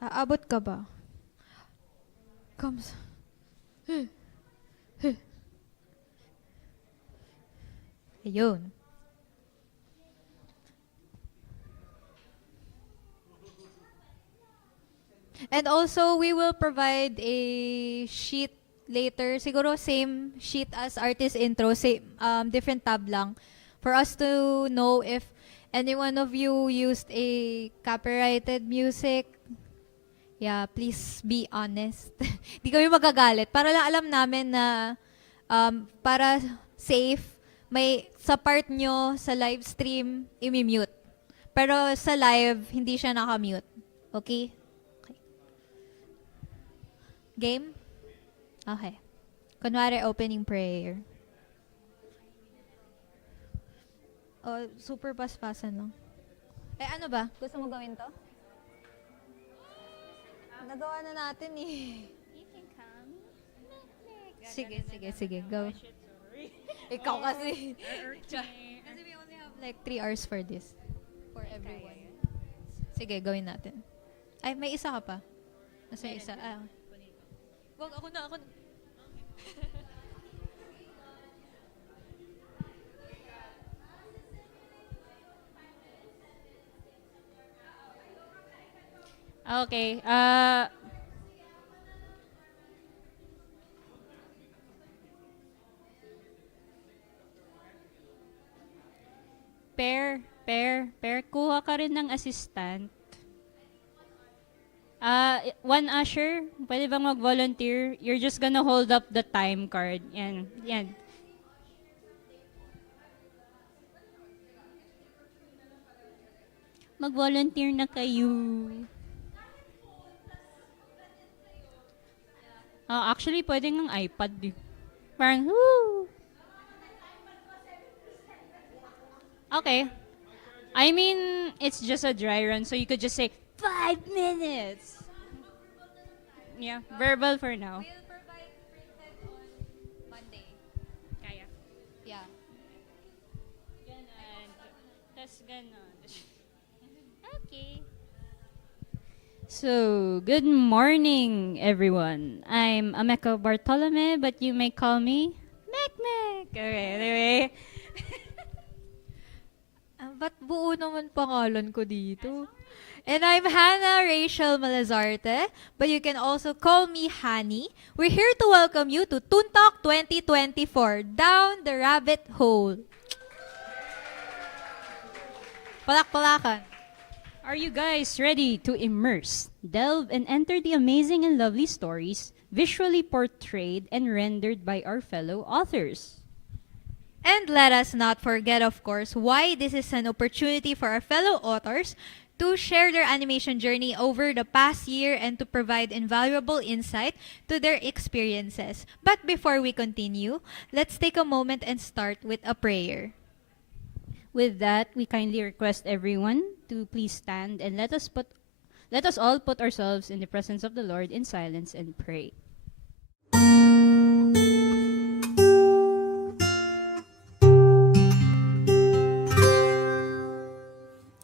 Aabot ka ba? Comes. Ayun. And also, we will provide a sheet later. Siguro same sheet as artist intro, same, different tab lang. For us to know if any one of you used a copyrighted music. Yeah, please be honest. Di kami magagalit. Para lang alam namin na para safe, may sa part nyo sa live stream, imi-mute. Pero sa live, hindi siya naka-mute. Okay? Game? Okay. Kunwari, opening prayer. Oh, super paspasan lang. Eh, ano ba? Gusto mo gawin to? Nagawa na natin eh. You can come. Sige. Go. Ikaw kasi. Kasi we only have like 3 hours for this. For everyone. Sige, gawin natin. Ay, may isa ka pa. Nasa isa. Wag, ako na. Okay. Pair. Kuha ka rin ng assistant. One usher, pwede bang mag-volunteer? You're just gonna hold up the time card. Yan. Mag-volunteer na kayo. Actually, pwede ng iPad. Parang, woo! Okay. I mean, it's just a dry run, so you could just say, 5 minutes! Yeah, verbal for now. We'll provide printed on Monday. Kaya. Yeah. Ganon. Tas ganon. Okay. So, good morning, everyone. I'm Ameka Bartolome, but you may call me Mek. Okay, anyway. Ba't buo naman pangalan ko dito? And I'm Hannah Rachel Malazarte, but you can also call me Hani. We're here to welcome you to Toontalk 2024, Down the Rabbit Hole. Palakpalakan. Are you guys ready to immerse, delve, and enter the amazing and lovely stories visually portrayed and rendered by our fellow authors? And let us not forget, of course, why this is an opportunity for our fellow authors to share their animation journey over the past year and to provide invaluable insight to their experiences. But before we continue, let's take a moment and start with a prayer. With that, we kindly request everyone to please stand and let us all put ourselves in the presence of the Lord in silence and pray.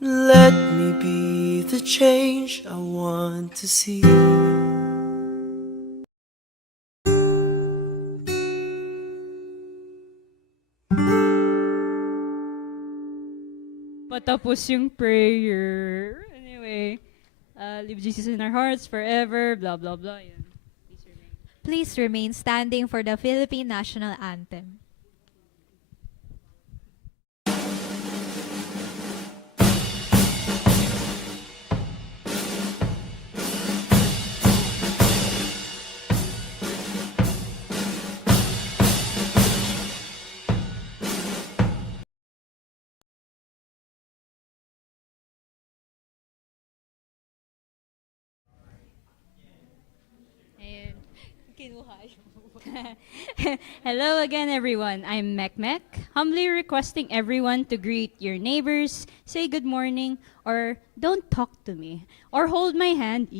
Let me be the change I want to see. Patapos yung prayer. Anyway, leave Jesus in our hearts forever, blah, blah, blah. Yan. Please remain standing for the Philippine National Anthem. Hello again, everyone. I'm Mek, humbly requesting everyone to greet your neighbors, say good morning, or don't talk to me, or hold my hand,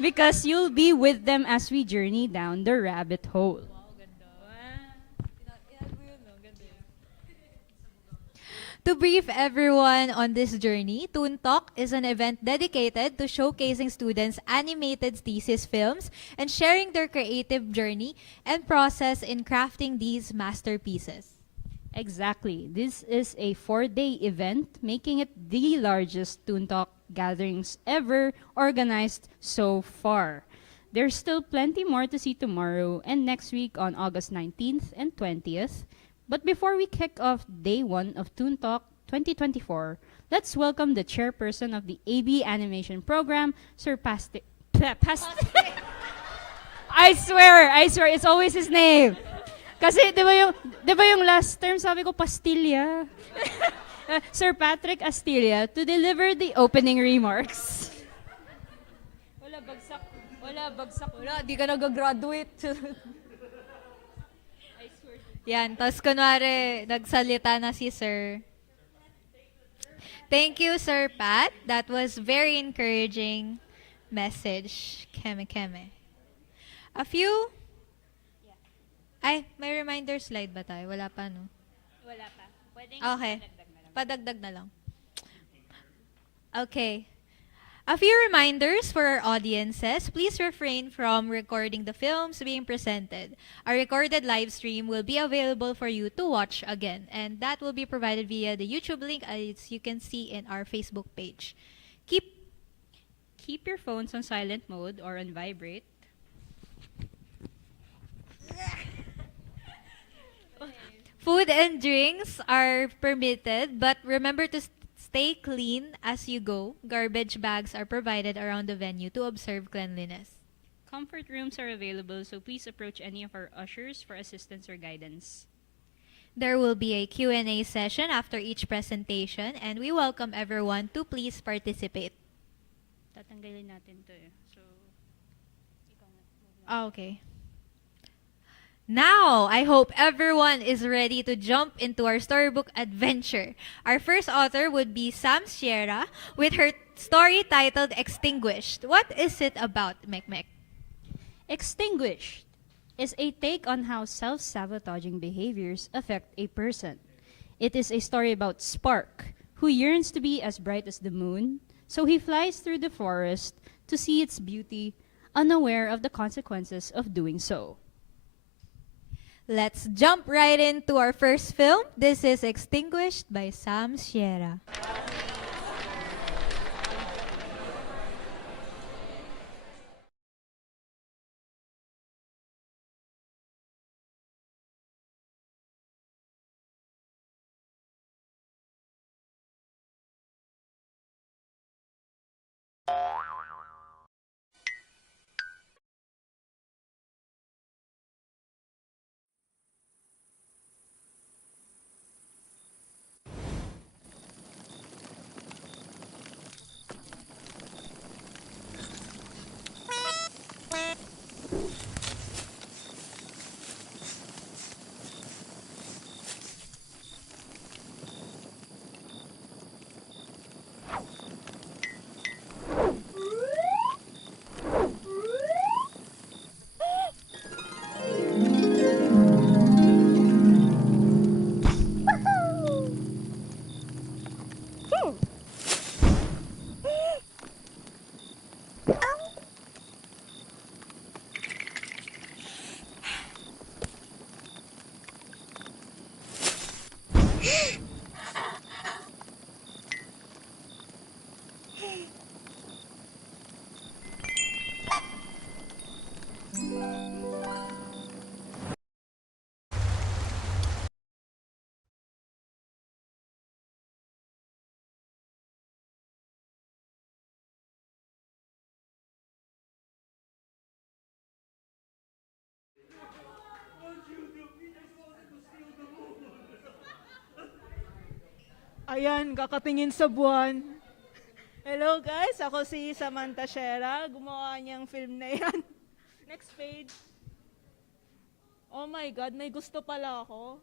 because you'll be with them as we journey down the rabbit hole. To brief everyone on this journey, Toon Talk is an event dedicated to showcasing students' animated thesis films and sharing their creative journey and process in crafting these masterpieces. Exactly. This is a 4-day event, making it the largest Toon Talk gatherings ever organized so far. There's still plenty more to see tomorrow and next week on August 19th and 20th. But before we kick off day 1 of Toon Talk 2024, let's welcome the chairperson of the AB Animation Program, Sir I swear, it's always his name. Kasi, di ba yung last term sabi ko, Pastilla. Sir Patrick Astilla to deliver the opening remarks. Wala, bagsak. Wala, bagsak. Wala, di ka nag-graduate. I swear. Yan, tapos kunwari, nagsalita na si Sir. Thank you, Sir Pat. That was very encouraging message. Keme, keme. A few... Ay, may reminder slide ba tayo? Wala pa, no? Wala pa. Pwedeng Okay. padagdag na lang. Padagdag na lang. Okay. A few reminders for our audiences. Please refrain from recording the films being presented. A recorded live stream will be available for you to watch again, and that will be provided via the YouTube link as you can see in our Facebook page. Keep your phones on silent mode or on vibrate. Food and drinks are permitted, but remember to stay clean as you go. Garbage bags are provided around the venue to observe cleanliness. Comfort rooms are available, so please approach any of our ushers for assistance or guidance. There will be a Q&A session after each presentation, and we welcome everyone to please participate. Tatanggalin natin to eh. So, ikaw na. Okay. Now, I hope everyone is ready to jump into our storybook adventure. Our first author would be Sam Sierra with her story titled Extinguished. What is it about, Mekmek? Extinguished is a take on how self-sabotaging behaviors affect a person. It is a story about Spark, who yearns to be as bright as the moon, so he flies through the forest to see its beauty, unaware of the consequences of doing so. Let's jump right into our first film. This is Extinguished by Sam Sierra. Ayan, kakatingin sa buwan. Hello guys, ako si Samantha Shera. Gumawa niyang film na yan. Next page. Oh my God, may gusto pala ako.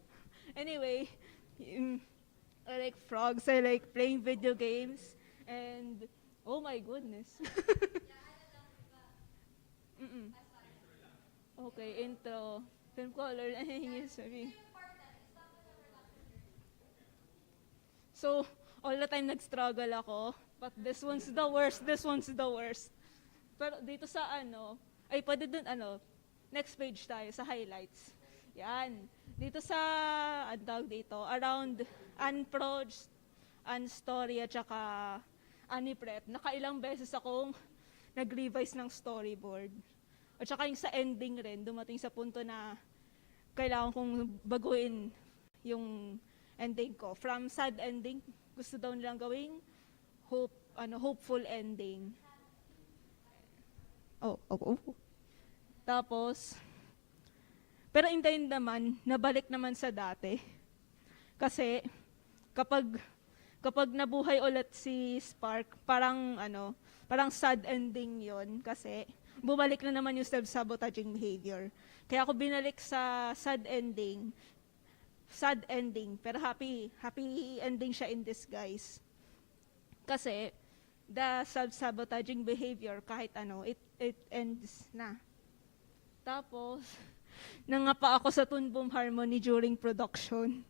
Anyway, I like frogs, I like playing video games, and oh my goodness. Mm-mm. Okay, intro. Film color na yun yung sabi. So, all the time nag-struggle ako. But this one's the worst, this one's the worst. Pero dito sa ay pwede dun next page tayo sa highlights. Yan. Dito sa, ang tawag dito, around unproj, unstory, at saka uniprep, nakailang beses akong nag-revise ng storyboard. At saka yung sa ending rin, dumating sa punto na kailangan kong baguhin yung ending ko. From sad ending, gusto daw nilang gawing hopeful ending. Oh. Tapos, pero in the end naman, nabalik naman sa dati. Kasi, kapag nabuhay ulit si Spark, parang sad ending yon kasi bumalik na naman yung self-sabotaging behavior. Kaya ako binalik sa sad ending, pero happy ending siya in disguise. Kasi, the self-sabotaging behavior, kahit it ends na. Tapos, nangapa ako sa Toon Boom Harmony during production.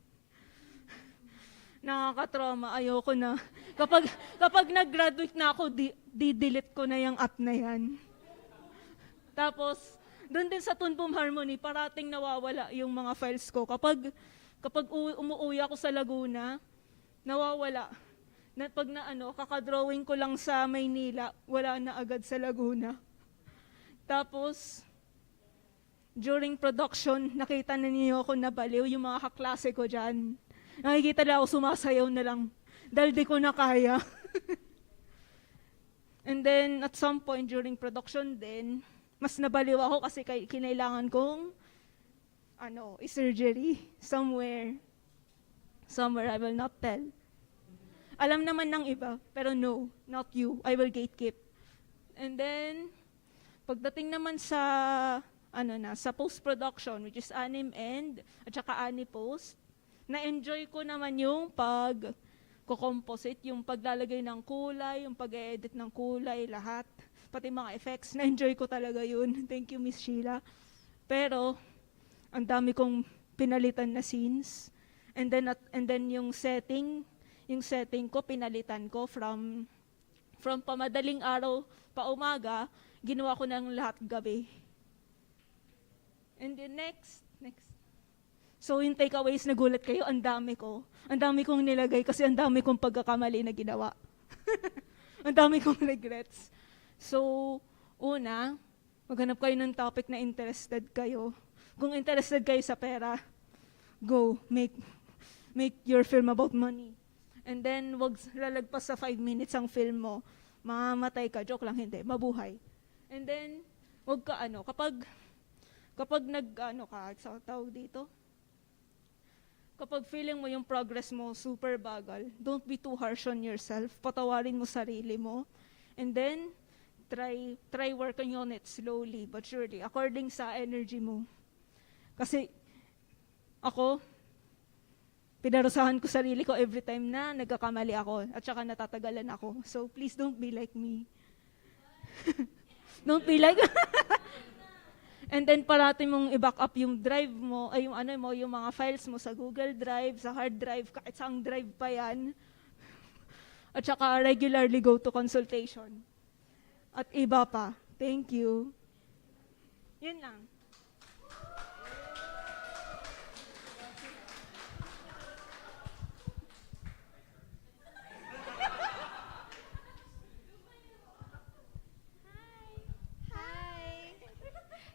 Nakaka-trauma, ayoko na. Kapag nag-graduate na ako, di-delete ko na yung app na yan. Tapos, doon din sa Toon Boom Harmony, parating nawawala yung mga files ko. Kapag umuuwi ako sa Laguna, nawawala. Pag kakadrawing ko lang sa Maynila, wala na agad sa Laguna. Tapos, during production, nakita na niyo ako nabaliw, yung mga kaklase ko dyan. Nakikita na ako sumasayaw na lang, dahil di ko na kaya. And then, at some point during production din, mas nabaliw ako kasi kinailangan kong, surgery somewhere. Somewhere I will not tell. Alam naman ng iba, pero no, not you. I will gatekeep. And then, pagdating naman sa, sa post-production, which is anim end, at saka ani-post, na-enjoy ko naman yung pag-composite, yung paglalagay ng kulay, yung pag-edit ng kulay, lahat. Pati mga effects, na-enjoy ko talaga yun. Thank you, Miss Sheila. Pero, ang dami kong pinalitan na scenes. And then yung setting ko, pinalitan ko from pamadaling araw pa umaga, ginawa ko ng lahat gabi. And then next. So yung takeaways, nagulat kayo, ang dami kong nilagay kasi ang dami kong pagkakamali na ginawa. Ang dami kong regrets. So, una, maghanap kayo ng topic na interested kayo. Kung interested kayo sa pera, go, make your film about money. And then, wag lalagpas sa 5 minutes ang film mo. Mamamatay ka, joke lang, hindi, mabuhay. And then, wag ka kapag sa tawag dito, kapag feeling mo yung progress mo super bagal, don't be too harsh on yourself. Patawarin mo sarili mo. And then, try working on it slowly but surely, according sa energy mo. Kasi, ako, pinarusahan ko sarili ko every time na nagkakamali ako at saka natatagalan ako. So, please don't be like me. Don't be like And then parati mong i-back up yung drive mo, ay yung mga files mo sa Google Drive, sa hard drive, kahit saang drive pa yan. At saka regularly go to consultation. At iba pa. Thank you. Yun lang.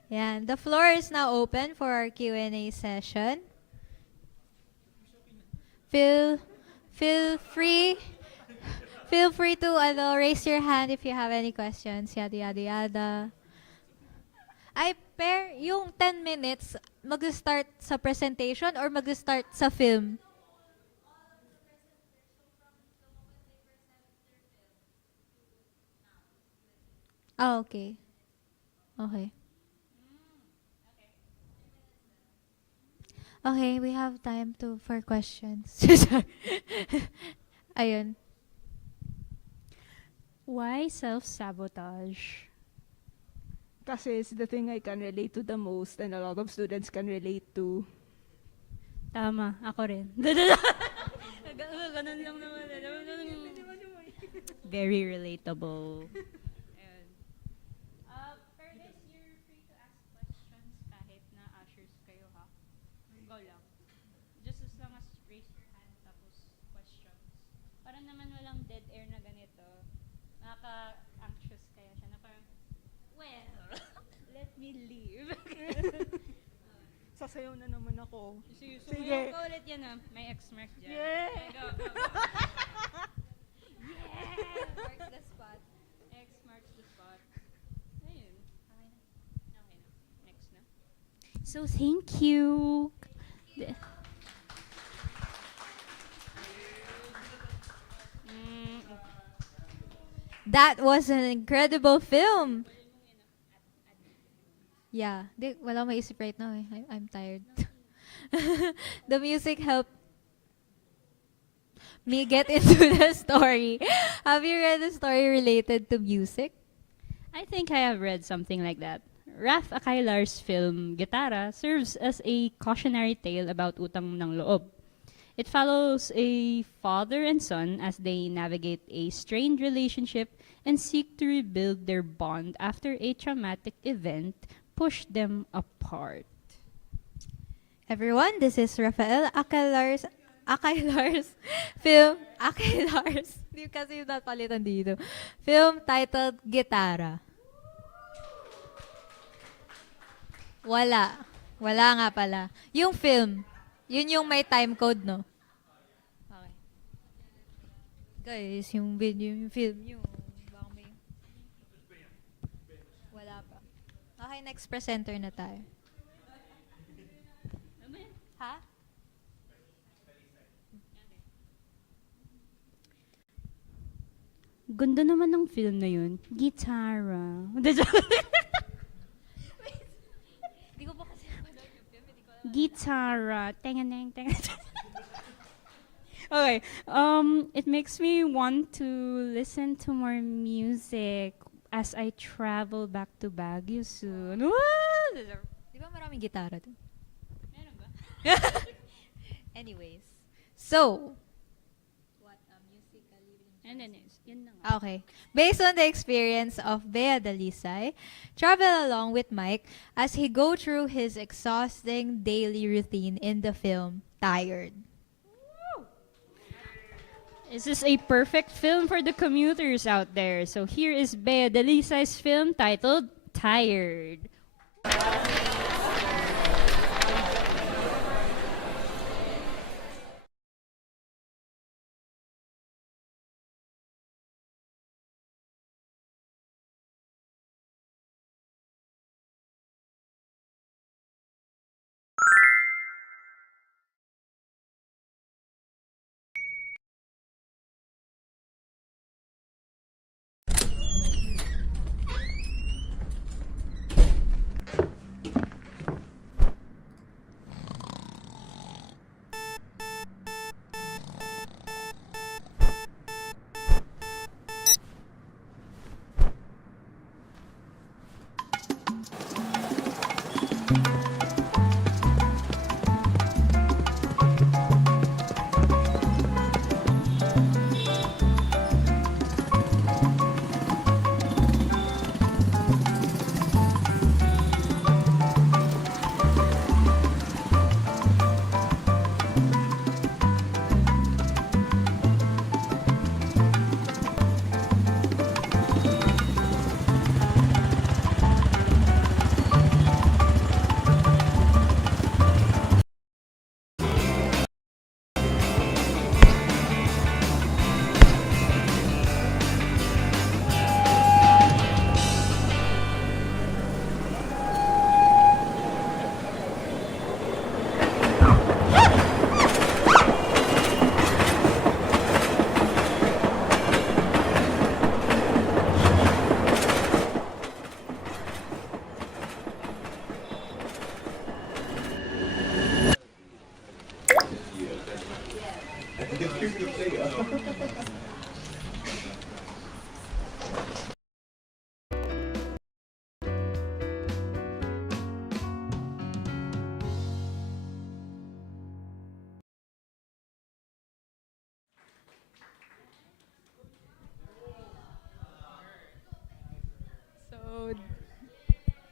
Yan, the floor is now open for our Q&A session. Feel free to raise your hand if you have any questions, yada yada yada. Yung 10 minutes, mag-start sa presentation or mag-start sa film? Okay. Okay. Okay, we have time for questions. Ayun. Why self-sabotage? Kasi it's the thing I can relate to the most and a lot of students can relate to. Tama, ako rin. ganun lang naman. Very relatable. Ayun. Pero guys, you're free to ask questions kahit na ushers kayo, ha? Go lang. Just as long as raise your hand tapos questions. Para naman walang dead air na ganito. Nakaka-anxious kaya siya na parang, well, let me leave. Sasayaw na naman ako. Sige, Sige. sumayaw ka ulit yan, ah. May X mark dyan. Yeah! Okay, go, go, go. Marks the spot. X marks the spot. Ayun. Okay na. Okay na. Next na. So, thank you. That was an incredible film. Yeah, wala maisip right now eh. I'm tired. The music helped me get into the story. Have you read a story related to music? I think I have read something like that. Raf Akailar's film Gitara serves as a cautionary tale about utang ng loob. It follows a father and son as they navigate a strained relationship and seek to rebuild their bond after a traumatic event pushed them apart. Everyone, this is Rafael Akailar's film, Akailar's, di kasi yung napalitan dito. Film titled Gitara. Wala. Wala nga pala. Yung film, yun yung may time code, no? Okay. Guys, yung video, yung film, yung baka may... Wala pa. Okay, next presenter na tayo. Ha? Ganda naman ng film na yun. Gitara. Hindi ko pa kasi napanood yung film. Hindi ko alam. Gitara. Tenganeng, tenganeng. Okay. It makes me want to listen to more music as I travel back to Baguio soon. Di ba maraming gitara doon? Meron ba? Anyways. So, what a musically... And then, yun na nga. Okay. Based on the experience of Bea Dalisay, travel along with Mike as he go through his exhausting daily routine in the film, Tired. This is a perfect film for the commuters out there. So here is Bea Delisay's film titled Tired.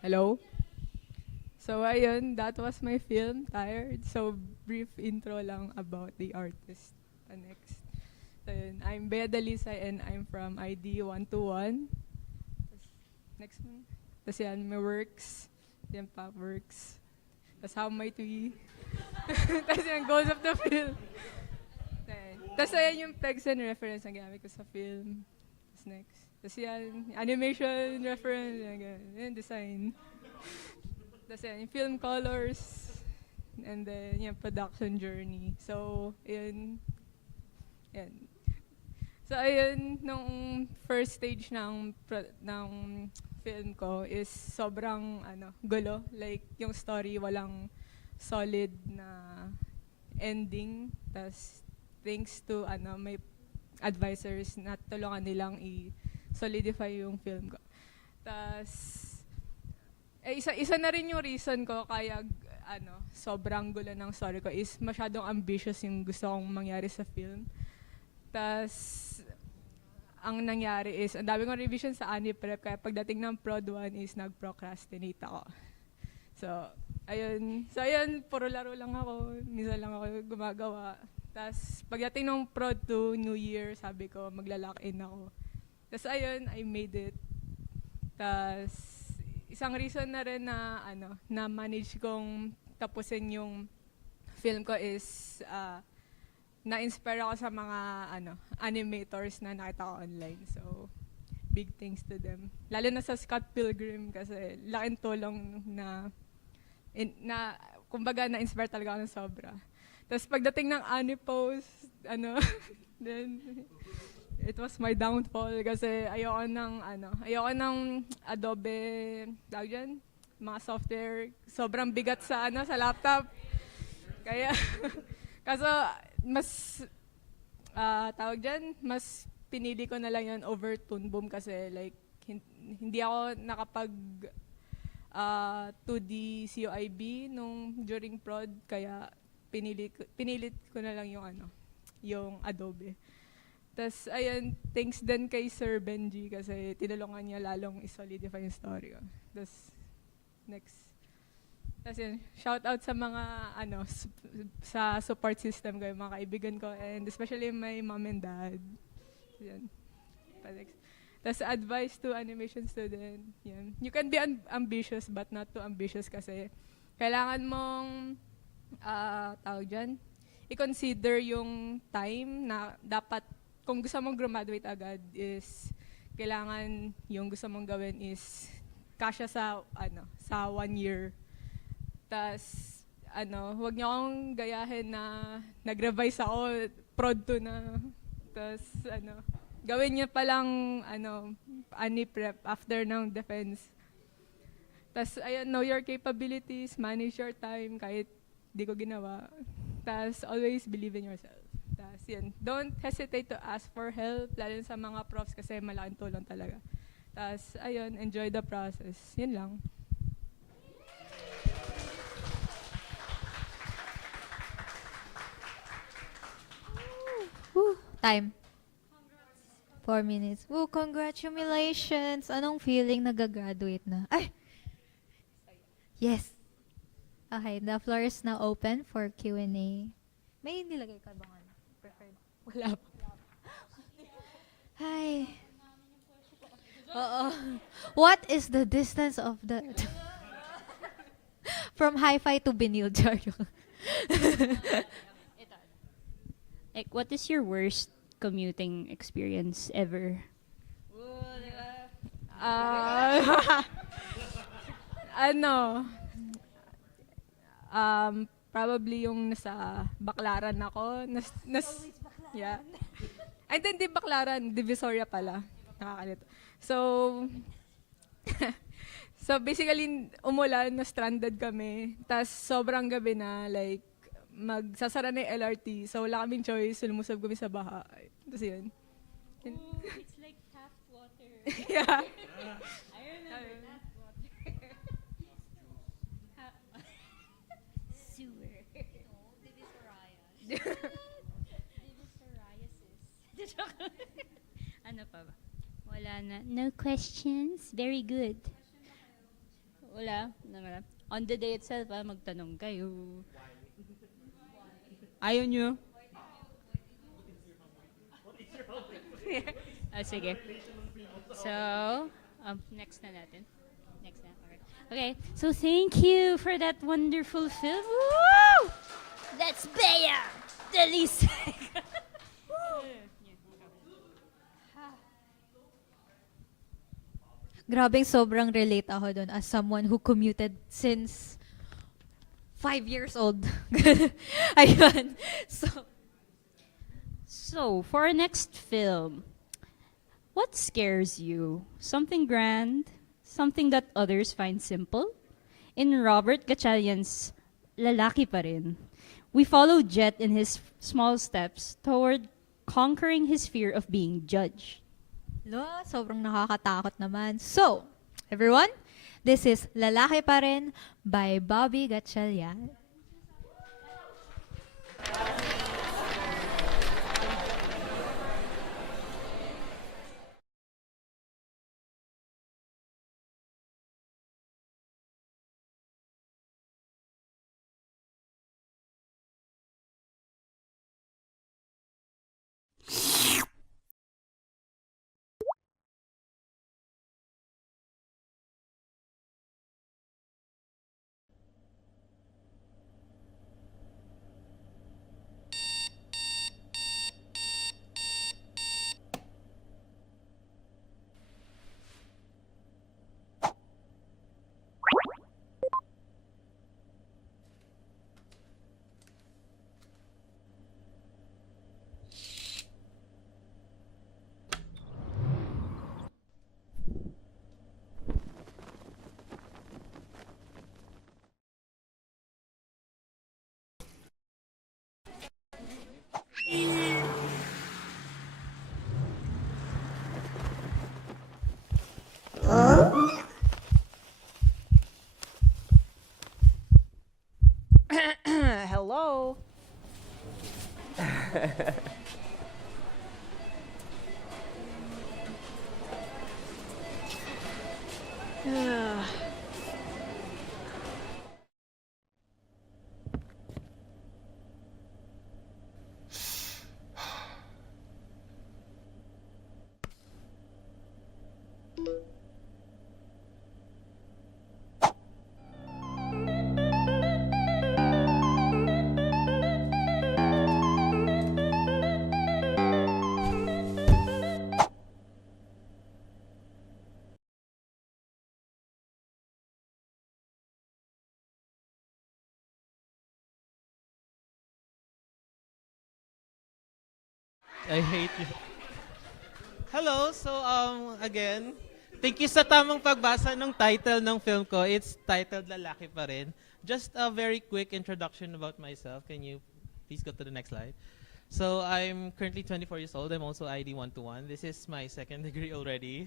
Hello? So, ayun, that was my film, Tired. So, brief intro lang about the artist. Next. So, yun, I'm Bea Dalisay and I'm from ID 121. Next one. Tapos yan, my works. Yan pa, works. Tapos how might we? Tapos yan, goals of the film. Tapos ayan yung pegs and reference na gamit ko sa film. Tapos next. Tapos yan, animation reference. Yan, design. Tapos yan, yung film colors. And then, yung production journey. So, yun. Yan. So, ayun, nung first stage ng film ko is sobrang gulo. Like, yung story walang solid na ending. Tas thanks to may advisors na tulungan nilang i-solidify yung film ko. Tas isa na rin yung reason ko kaya sobrang gulo ng story ko is masyadong ambitious yung gusto kong mangyari sa film. Tas ang nangyari is, ang dami kong revision sa Ani-Prep, kaya pagdating ng Prod 1 is nag-procrastinate ako. So, ayun, puro laro lang ako, minsan lang ako gumagawa. Tapos, pagdating ng Prod 2, New Year, sabi ko, magla-lock in ako. Tapos, ayun, I made it. Tapos, isang reason na rin na, na manage kong tapusin yung film ko is, na-inspire ako sa mga animators na nakita ko online. So, big thanks to them. Lalo na sa Scott Pilgrim kasi laking tulong na kumbaga na-inspire talaga ako ng sobra. Tapos pagdating ng Anipose, then it was my downfall kasi ayoko ng Adobe, tawag dyan, mga software, sobrang bigat sa sa laptop. Kaya, kaso, mas tawag dyan, mas pinili ko na lang yan over Toon Boom kasi like hindi ako nakapag 2D COIB during prod kaya pinilit ko na lang yung Adobe. Tas ayun, thanks din kay Sir Benji kasi tinulungan niya lalong i-solidify yung story ko. Tas next. Tapos yun, shout out sa mga sa support system ko, yung mga kaibigan ko, and especially my mom and dad. Yan. Tapos advice to animation student, yan. You can be ambitious but not too ambitious kasi kailangan mong, tawag dyan, i-consider yung time na dapat, kung gusto mong graduate agad is, kailangan yung gusto mong gawin is kasya sa 1 year. Tas, huwag niyo akong gayahin na nag-revise ako, prod 2 na. Tas, gawin niyo palang, Ani-Prep after ng defense. Tas, ayun, know your capabilities, manage your time, kahit di ko ginawa. Tas, always believe in yourself. Tas, yun, don't hesitate to ask for help, lalo sa mga profs kasi malaking tulong talaga. Tas, ayun, enjoy the process. Yun lang. Time. 4 minutes. Woo, congratulations! Anong feeling nag-graduate na? Ay! Yes. Okay, the floor is now open for Q&A. May nilagay ka bang preferred? Wala pa. Hi. Oo. What is the distance of the from hi-fi to Benil jar? Like, what is your worst commuting experience ever? Probably yung nasa Baklaran ako. Yeah. Ay, hindi Baklaran, Divisoria pala. Nakakalito. So, so basically, umulan, na-stranded kami. Tas sobrang gabi na, like, magsasara na yung LRT. So, wala kaming choice. Lumusob kami sa baha. Tapos yun. Oh, it's like tap water. Yeah. I remember tap water. Sewer. No, Divisoria. Divisoriasis. Ano pa ba? Wala na. No questions? Very good. Wala. Wala. On the day itself, magtanong kayo. Ayaw nyo? Sige. So, next na natin. Next na. Okay. Okay. So, thank you for that wonderful film. Woo! That's Bea! Delisek! Grabing sobrang relate ako doon as someone who commuted since 5 years old. Ayun. So, for our next film, what scares you? Something grand? Something that others find simple? In Robert Gatchalian's Lalaki Pa Rin, we follow Jet in his small steps toward conquering his fear of being judged. Lo, sobrang nakakatakot naman. So, everyone, this is Lalaki Pa Rin by Bobby Gatchalian. Hello. I hate you. Hello, so again, thank you sa tamang pagbasa ng title ng film ko. It's titled Lalaki Pa Rin. Just a very quick introduction about myself. Can you please go to the next slide? So I'm currently 24 years old. I'm also ID 121. This is my second degree already.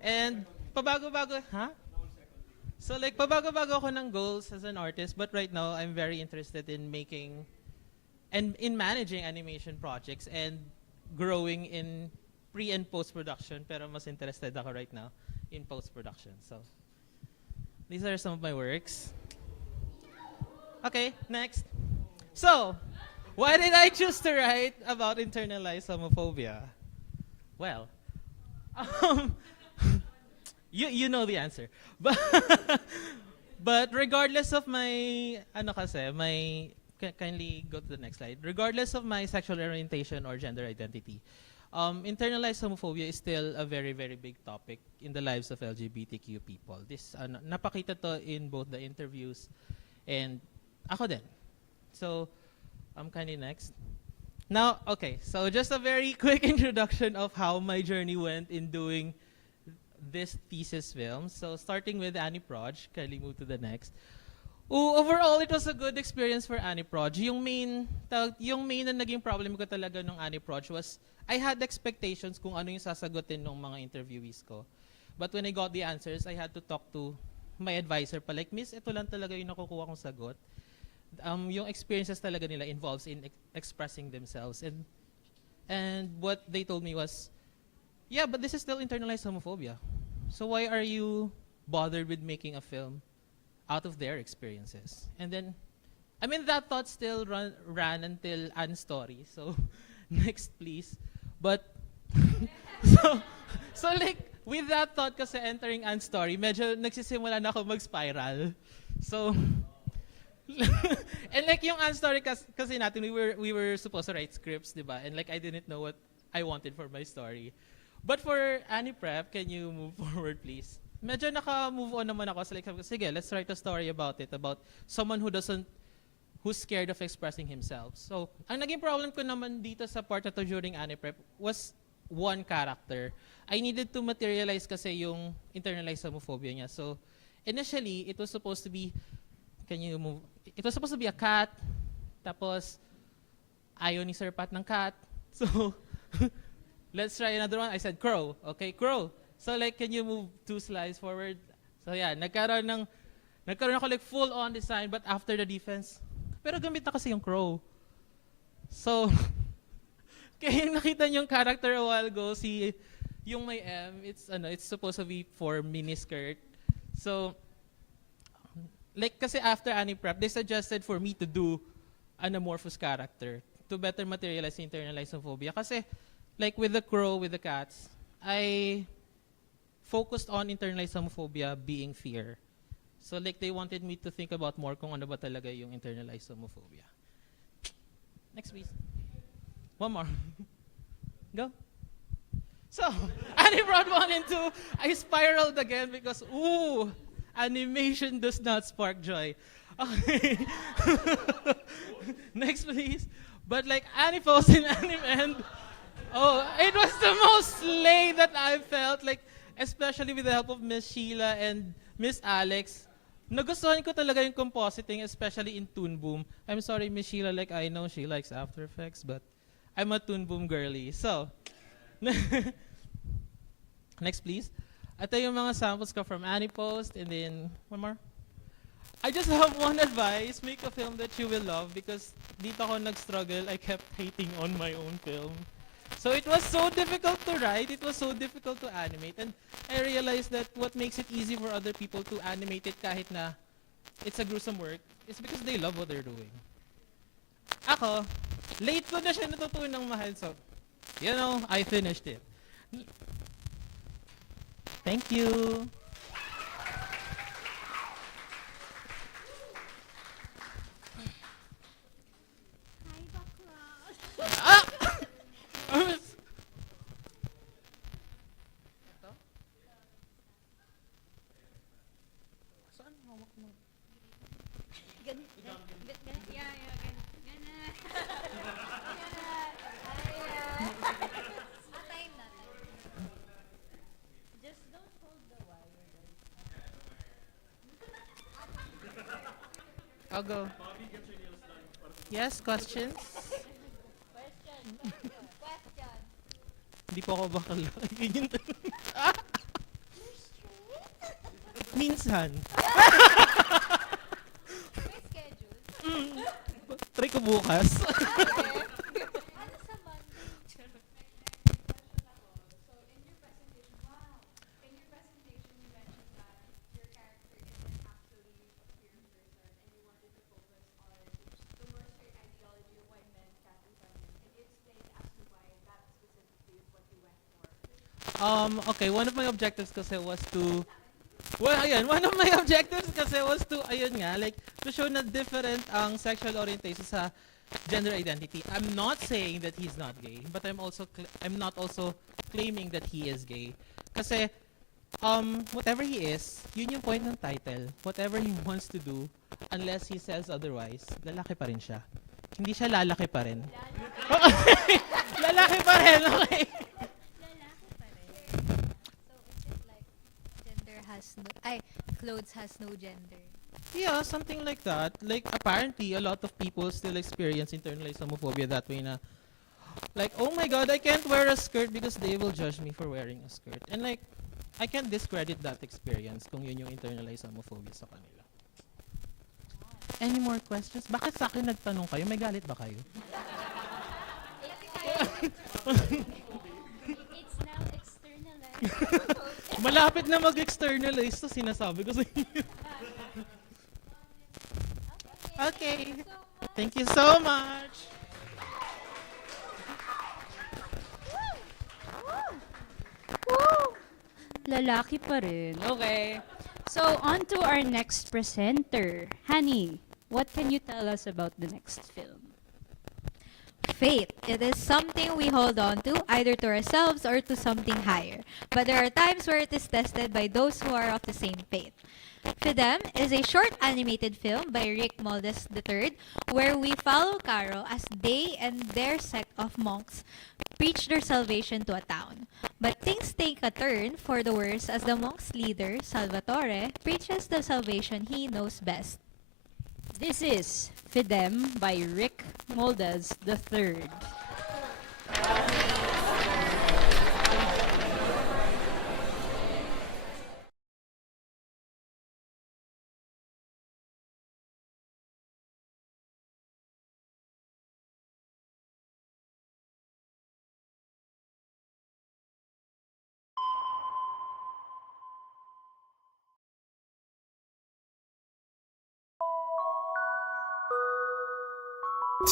And pabago-bago, huh? So like pabago-bago ako ng goals as an artist, but right now I'm very interested in making and in managing animation projects and growing in pre and post production, pero mas interested ako right now in post production. So these are some of my works. Okay, next. So, why did I choose to write about internalized homophobia? Well, um, you know the answer. But regardless of my kindly go to the next slide. Regardless of my sexual orientation or gender identity, internalized homophobia is still a very, very big topic in the lives of LGBTQ people. This napakita to in both the interviews and ako din. So, kindly next. Now, okay, so just a very quick introduction of how my journey went in doing this thesis film. So, starting with Annie Proj, kindly move to the next. Overall, it was a good experience for Annie Proj. Yung main na naging problem ko talaga nung Annie Proj was I had expectations kung ano yung sasagutin ng mga interviewees ko. But when I got the answers, I had to talk to my advisor pa. Like, Miss, ito lang talaga yung nakukuha kong sagot. Yung experiences talaga nila involves in expressing themselves. And what they told me was, yeah, but this is still internalized homophobia. So why are you bothered with making a film out of their experiences. And then, I mean, that thought still ran until Anne's story. So, next please. But, so, so like, with that thought kasi entering Anne's story, medyo nagsisimula na ako mag-spiral. So, and like yung Anne's story kasi natin, we were supposed to write scripts, di ba? And like, I didn't know what I wanted for my story. But for Annie Prep, can you move forward, please? Medyo naka-move on naman ako. So like, sige, let's write a story about it, about someone who's scared of expressing himself. So, ang naging problem ko naman dito sa part na to during Annie Prep was one character. I needed to materialize kasi yung internalized homophobia niya. So, initially, it was supposed to be, it was supposed to be a cat, tapos, ayaw ni Sir Pat ng cat. So, let's try another one. I said, crow. Okay, crow. So like, can you move 2 slides forward? So yeah, nagkaroon ako like full-on design, but after the defense, pero gamit na kasi yung crow. So, kaya yung nakita niyo yung character a while ago, yung may M, it's supposed to be for miniskirt. So, like kasi after Annie Prep, they suggested for me to do an amorphous character to better materialize internalized homophobia. Kasi, like with the crow, with the cats, I focused on internalized homophobia being fear. So like they wanted me to think about more kung ano ba talaga yung internalized homophobia. Next please. One more. Go. So, Annie brought 1 and 2. I spiraled again because, animation does not spark joy. Okay. Next please. But like Annie Post and Annie End, it was the most slay that I felt, like, especially with the help of Miss Sheila and Miss Alex. Nagustuhan ko talaga yung compositing, especially in Toon Boom. I'm sorry, Miss Sheila, like I know she likes After Effects, but I'm a Toon Boom girly. So, next please. Ito yung mga samples ko from Annie Post, and then, one more. I just have one advice, make a film that you will love, because dito ako nag-struggle, I kept hating on my own film. So it was so difficult to write, it was so difficult to animate, and I realized that what makes it easy for other people to animate it kahit na it's a gruesome work is because they love what they're doing. Ako, late ko na siya natutunan ng mahal, so, I finished it. Thank you. I'll go. Yes, questions? Hindi po ako bakala. Ganyan minsan. Try ko bukas. Okay, one of my objectives kasi was to to show na different ang sexual orientation sa gender identity. I'm not saying that he's not gay, but I'm not also claiming that he is gay. Kasi whatever he is, yun yung point ng title. Whatever he wants to do, unless he says otherwise, lalaki pa rin siya. Hindi siya lalaki pa rin. Lalaki pa rin, okay. Clothes has no gender. Yeah, something like that. Like, apparently, a lot of people still experience internalized homophobia that way na, like, oh my God, I can't wear a skirt because they will judge me for wearing a skirt. And like, I can't discredit that experience kung yun yung internalized homophobia sa kanila. Any more questions? Bakit sa akin nagtanong kayo? May galit ba kayo? It's now externalized. Malapit na mag-externalize to sinasabi ko sa inyo. Okay. Thank you so much. Lalaki pa rin. Okay. So, on to our next presenter. Honey, what can you tell us about the next film? Faith. It is something we hold on to, either to ourselves or to something higher. But there are times where it is tested by those who are of the same faith. Fidem is a short animated film by Rick Moldes III where we follow Caro as they and their sect of monks preach their salvation to a town. But things take a turn for the worse as the monks' leader, Salvatore, preaches the salvation he knows best. This is Fidem by Rick Moldes III.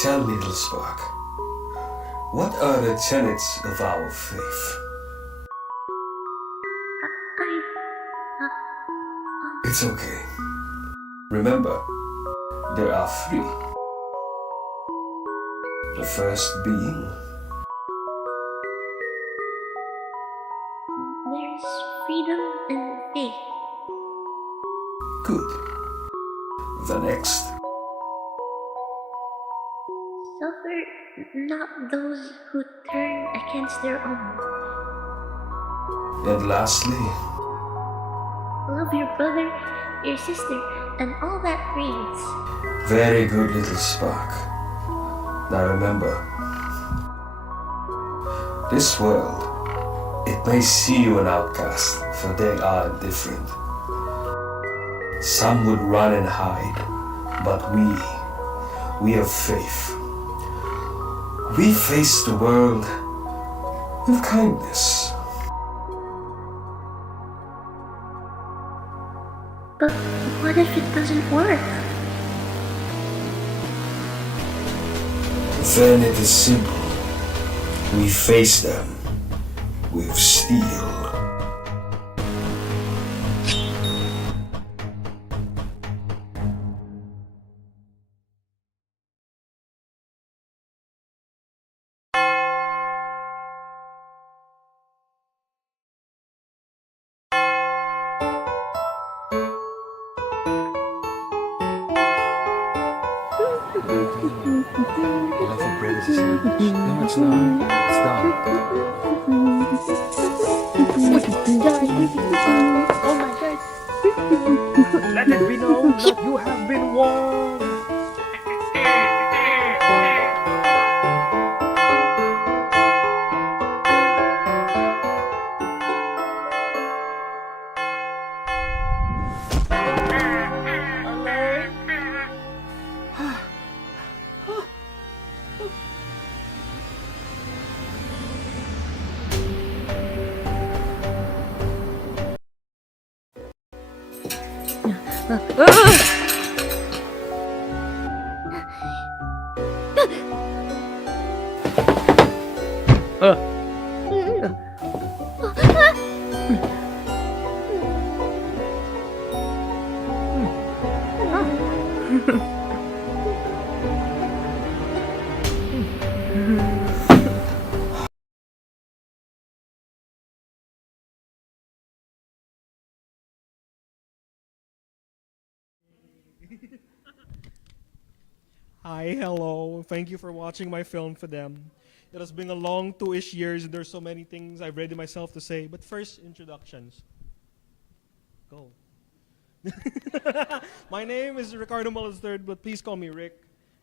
Tell me, little spark, what are the tenets of our faith? It's okay. Remember, there are three. The first being There's freedom and faith. good. The next, Suffer not those who turn against their own. and lastly, Love your brother, your sister, and all that reads. very good, little spark. Now remember, this world, it may see you an outcast, for they are different. Some would run and hide, but we have faith. We face the world with kindness. But what if it doesn't work? Then it is simple. We face them with steel. I love the bread is a sandwich. No, it's not. It's done. Oh my god. Let it be known that you have been warned. Hi, hello. Thank you for watching my film for them. It has been a long 2-ish years and there's so many things I've ready myself to say. But first, introductions. Go. My name is Ricardo Mullins III, but please call me Rick.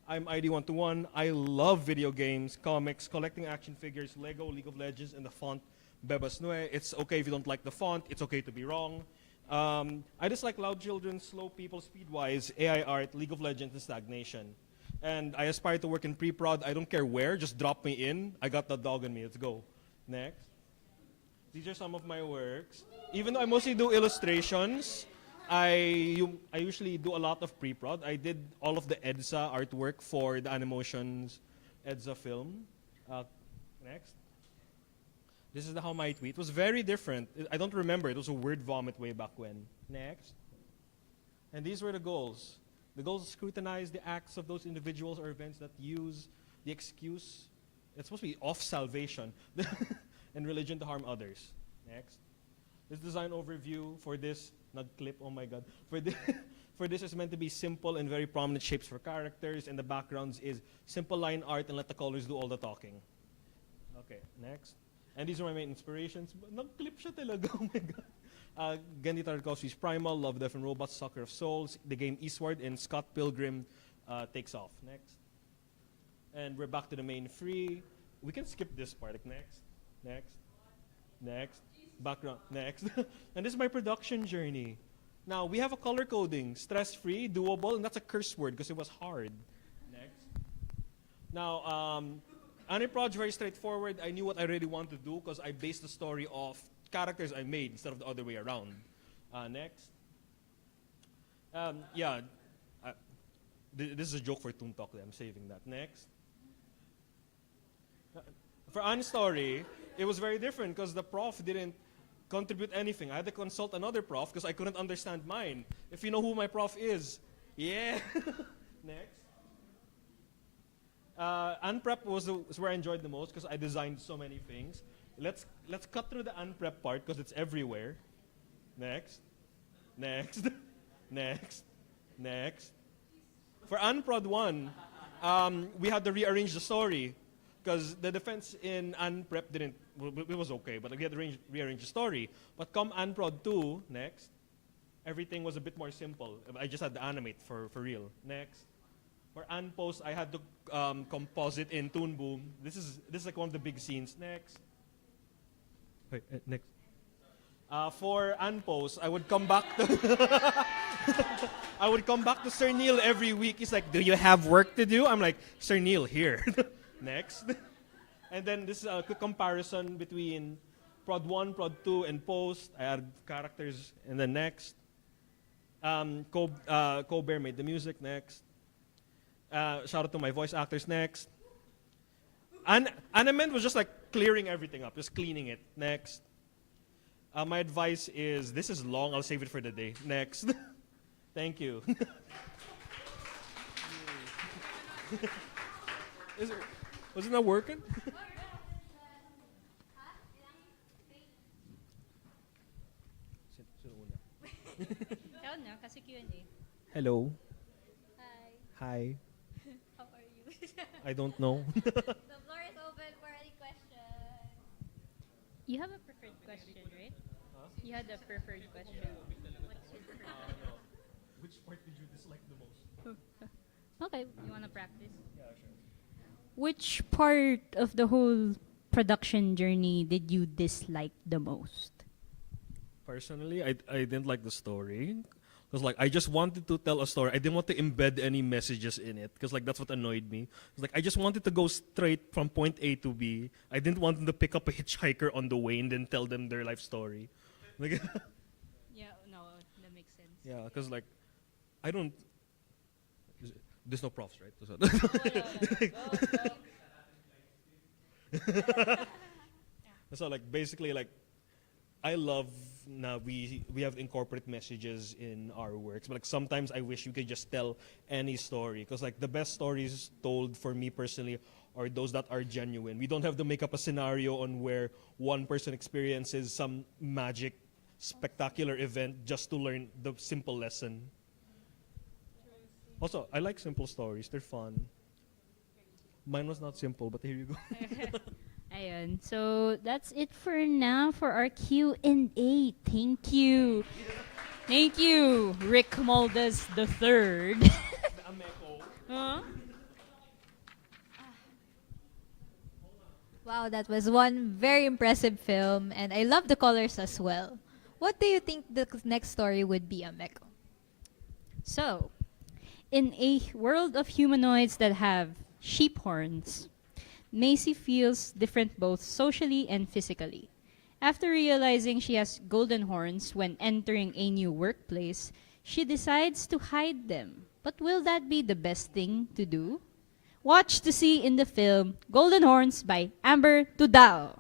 I'm ID121. I love video games, comics, collecting action figures, Lego, League of Legends, and the font Bebas Nue. It's okay if you don't like the font. It's okay to be wrong. I just like loud children, slow people, speed-wise, AI art, League of Legends, and stagnation. And I aspire to work in pre-prod. I don't care where, just drop me in. I got the dog in me. Let's go. Next. These are some of my works. Even though I mostly do illustrations, I usually do a lot of pre-prod. I did all of the EDSA artwork for the Animotions EDSA film. Next. This is the How My Tweet. It was very different. I don't remember. It was a word vomit way back when. Next. And these were the goals. The goals scrutinize the acts of those individuals or events that use the excuse. It's supposed to be of salvation and religion to harm others. Next. This design overview for this nag-clip. Oh my God. For this is meant to be simple and very prominent shapes for characters, and the backgrounds is simple line art and let the colors do all the talking. Okay, next. And these are my main inspirations. Nag-clip siya talaga. Oh my God. Gandhi Tarkovsky's Primal, Love, Death and Robots, Sucker of Souls, the game Eastward, and Scott Pilgrim Takes Off. Next. And we're back to the main free. We can skip this part. Like next. Background. Next. And this is my production journey. Now, we have a color coding. Stress-free, doable, and that's a curse word because it was hard. Next. Now, Aniproj, very straightforward. I knew what I really wanted to do because I based the story off characters I made instead of the other way around. Next. Yeah. This is a joke for toontalk. I'm saving that. Next. For An's story, it was very different because the prof didn't contribute anything. I had to consult another prof because I couldn't understand mine. If you know who my prof is. Yeah. Next. Unprep was where I enjoyed the most because I designed so many things. Let's cut through the unprep part because it's everywhere. Next. Next. For Unprod 1, we had to rearrange the story because the defense in Unprep didn't, it was okay, but we had to rearrange the story. But come Unprod 2, next, everything was a bit more simple. I just had to animate for real. Next. For Unpost, I had to composite in Toon Boom. This is like one of the big scenes. Next. Wait, next. For Unpost, I would come back to I would come back to Sir Neil every week. He's like, "Do you have work to do?" I'm like, "Sir Neil, here." Next. And then this is a quick comparison between Prod 1, Prod 2, and Post. I added characters. And then next. Colbert made the music. Next. Shout out to my voice actors. Next. Animent was just like clearing everything up, just cleaning it. Next. My advice is, this is long, I'll save it for the day. Next. Thank you. Was it not working? Ikaw na, kasi Q&A. Hello. Hi. Hi. How are you? I don't know. The floor is open for any questions. You have a preferred question, right? Huh? You had a preferred question. No. Which part did you dislike the most? Okay, you want to practice? Yeah, sure. Which part of the whole production journey did you dislike the most? Personally, I didn't like the story. Because like I just wanted to tell a story. I didn't want to embed any messages in it. Because like that's what annoyed me. It's like I just wanted to go straight from point A to B. I didn't want them to pick up a hitchhiker on the way and then tell them their life story. Like Yeah, no, that makes sense. yeah, because like I don't. There's no profs, right? So like basically like I love now we have incorporate messages in our works, but like sometimes I wish you could just tell any story because like the best stories told for me personally are those that are genuine. We don't have to make up a scenario on where one person experiences some magic spectacular event just to learn the simple lesson. Also, I like simple stories. They're fun. Mine was not simple, but here you go. Ayun. So that's it for now for our Q&A. Thank you. Thank you, Rick Moldes the Third. Huh? Wow, that was one very impressive film, and I love the colors as well. What do you think the next story would be, Ameko? So, in a world of humanoids that have sheep horns, Macy feels different both socially and physically. After realizing she has golden horns when entering a new workplace, she decides to hide them. But will that be the best thing to do? Watch to see in the film Golden Horns by Amber Tudao.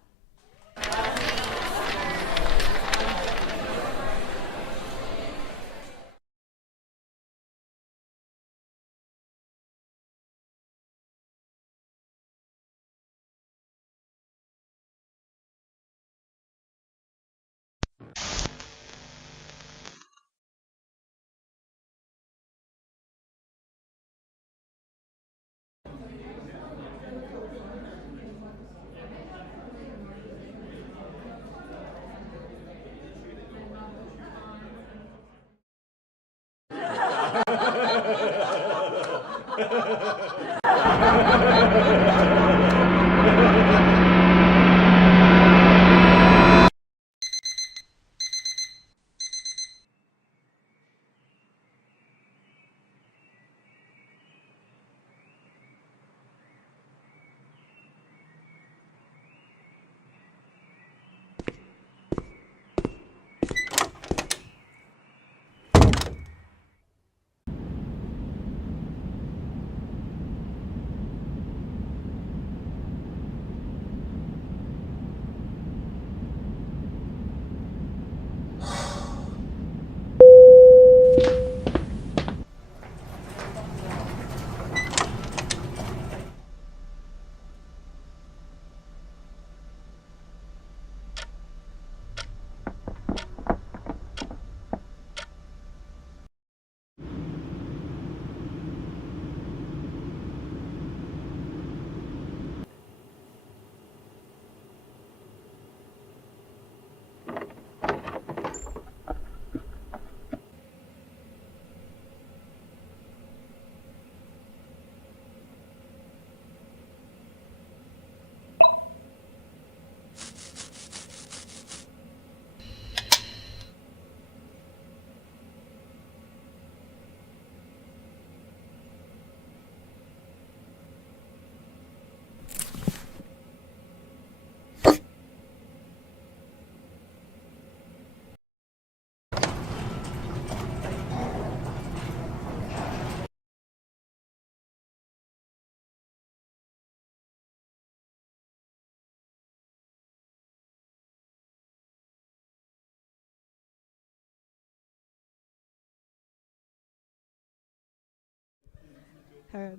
Uh,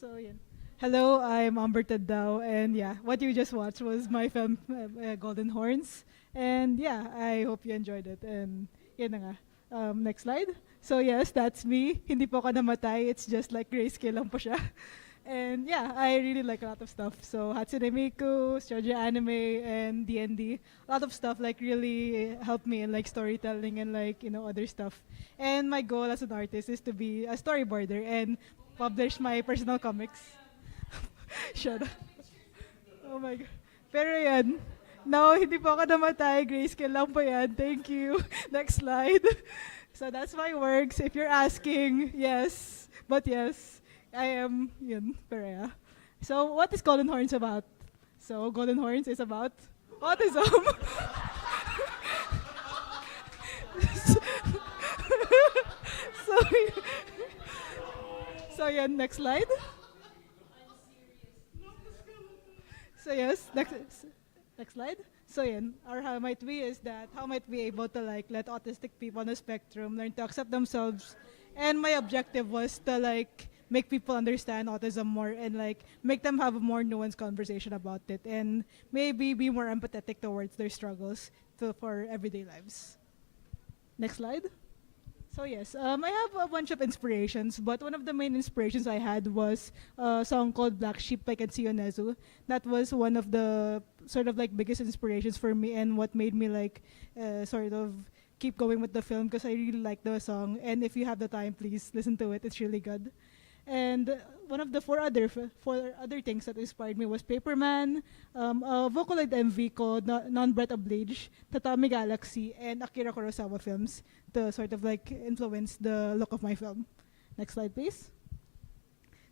so yeah. Hello, I'm Amber Tadao, and yeah, what you just watched was my film Golden Horns, and yeah, I hope you enjoyed it. And yun na nga. Next slide. So yes, that's me. Hindi po ako namatay. It's just like grayscale lang po siya. And yeah, I really like a lot of stuff. So Hatsune Miku, Shoujo Anime, and D&D. A lot of stuff like really helped me in like storytelling and like, other stuff. And my goal as an artist is to be a storyboarder and publish my personal comics. Shut up. Oh my God. Pero yan. No, hindi po ako namatay. Grayscale lang po yan. Thank you. Next slide. So that's my works. If you're asking, yes. But yes. I am yun, Perea. So what is Golden Horns about? So Golden Horns is about autism. so, so yeah, next slide. So yes, next slide. So yeah, or how might we is that how might we able to like let autistic people on the spectrum learn to accept themselves? And my objective was to like make people understand autism more and like make them have a more nuanced conversation about it and maybe be more empathetic towards their struggles for everyday lives. Next slide. So yes, I have a bunch of inspirations, but one of the main inspirations I had was a song called Black Sheep by Kensuyo Nezu. That was one of the sort of like biggest inspirations for me and what made me like sort of keep going with the film because I really like the song. And if you have the time, please listen to it. It's really good. And one of the four other things that inspired me was Paperman, a Vocaloid MV called Non-Breath Oblige, Tatami Galaxy, and Akira Kurosawa films to sort of like influence the look of my film. Next slide, please.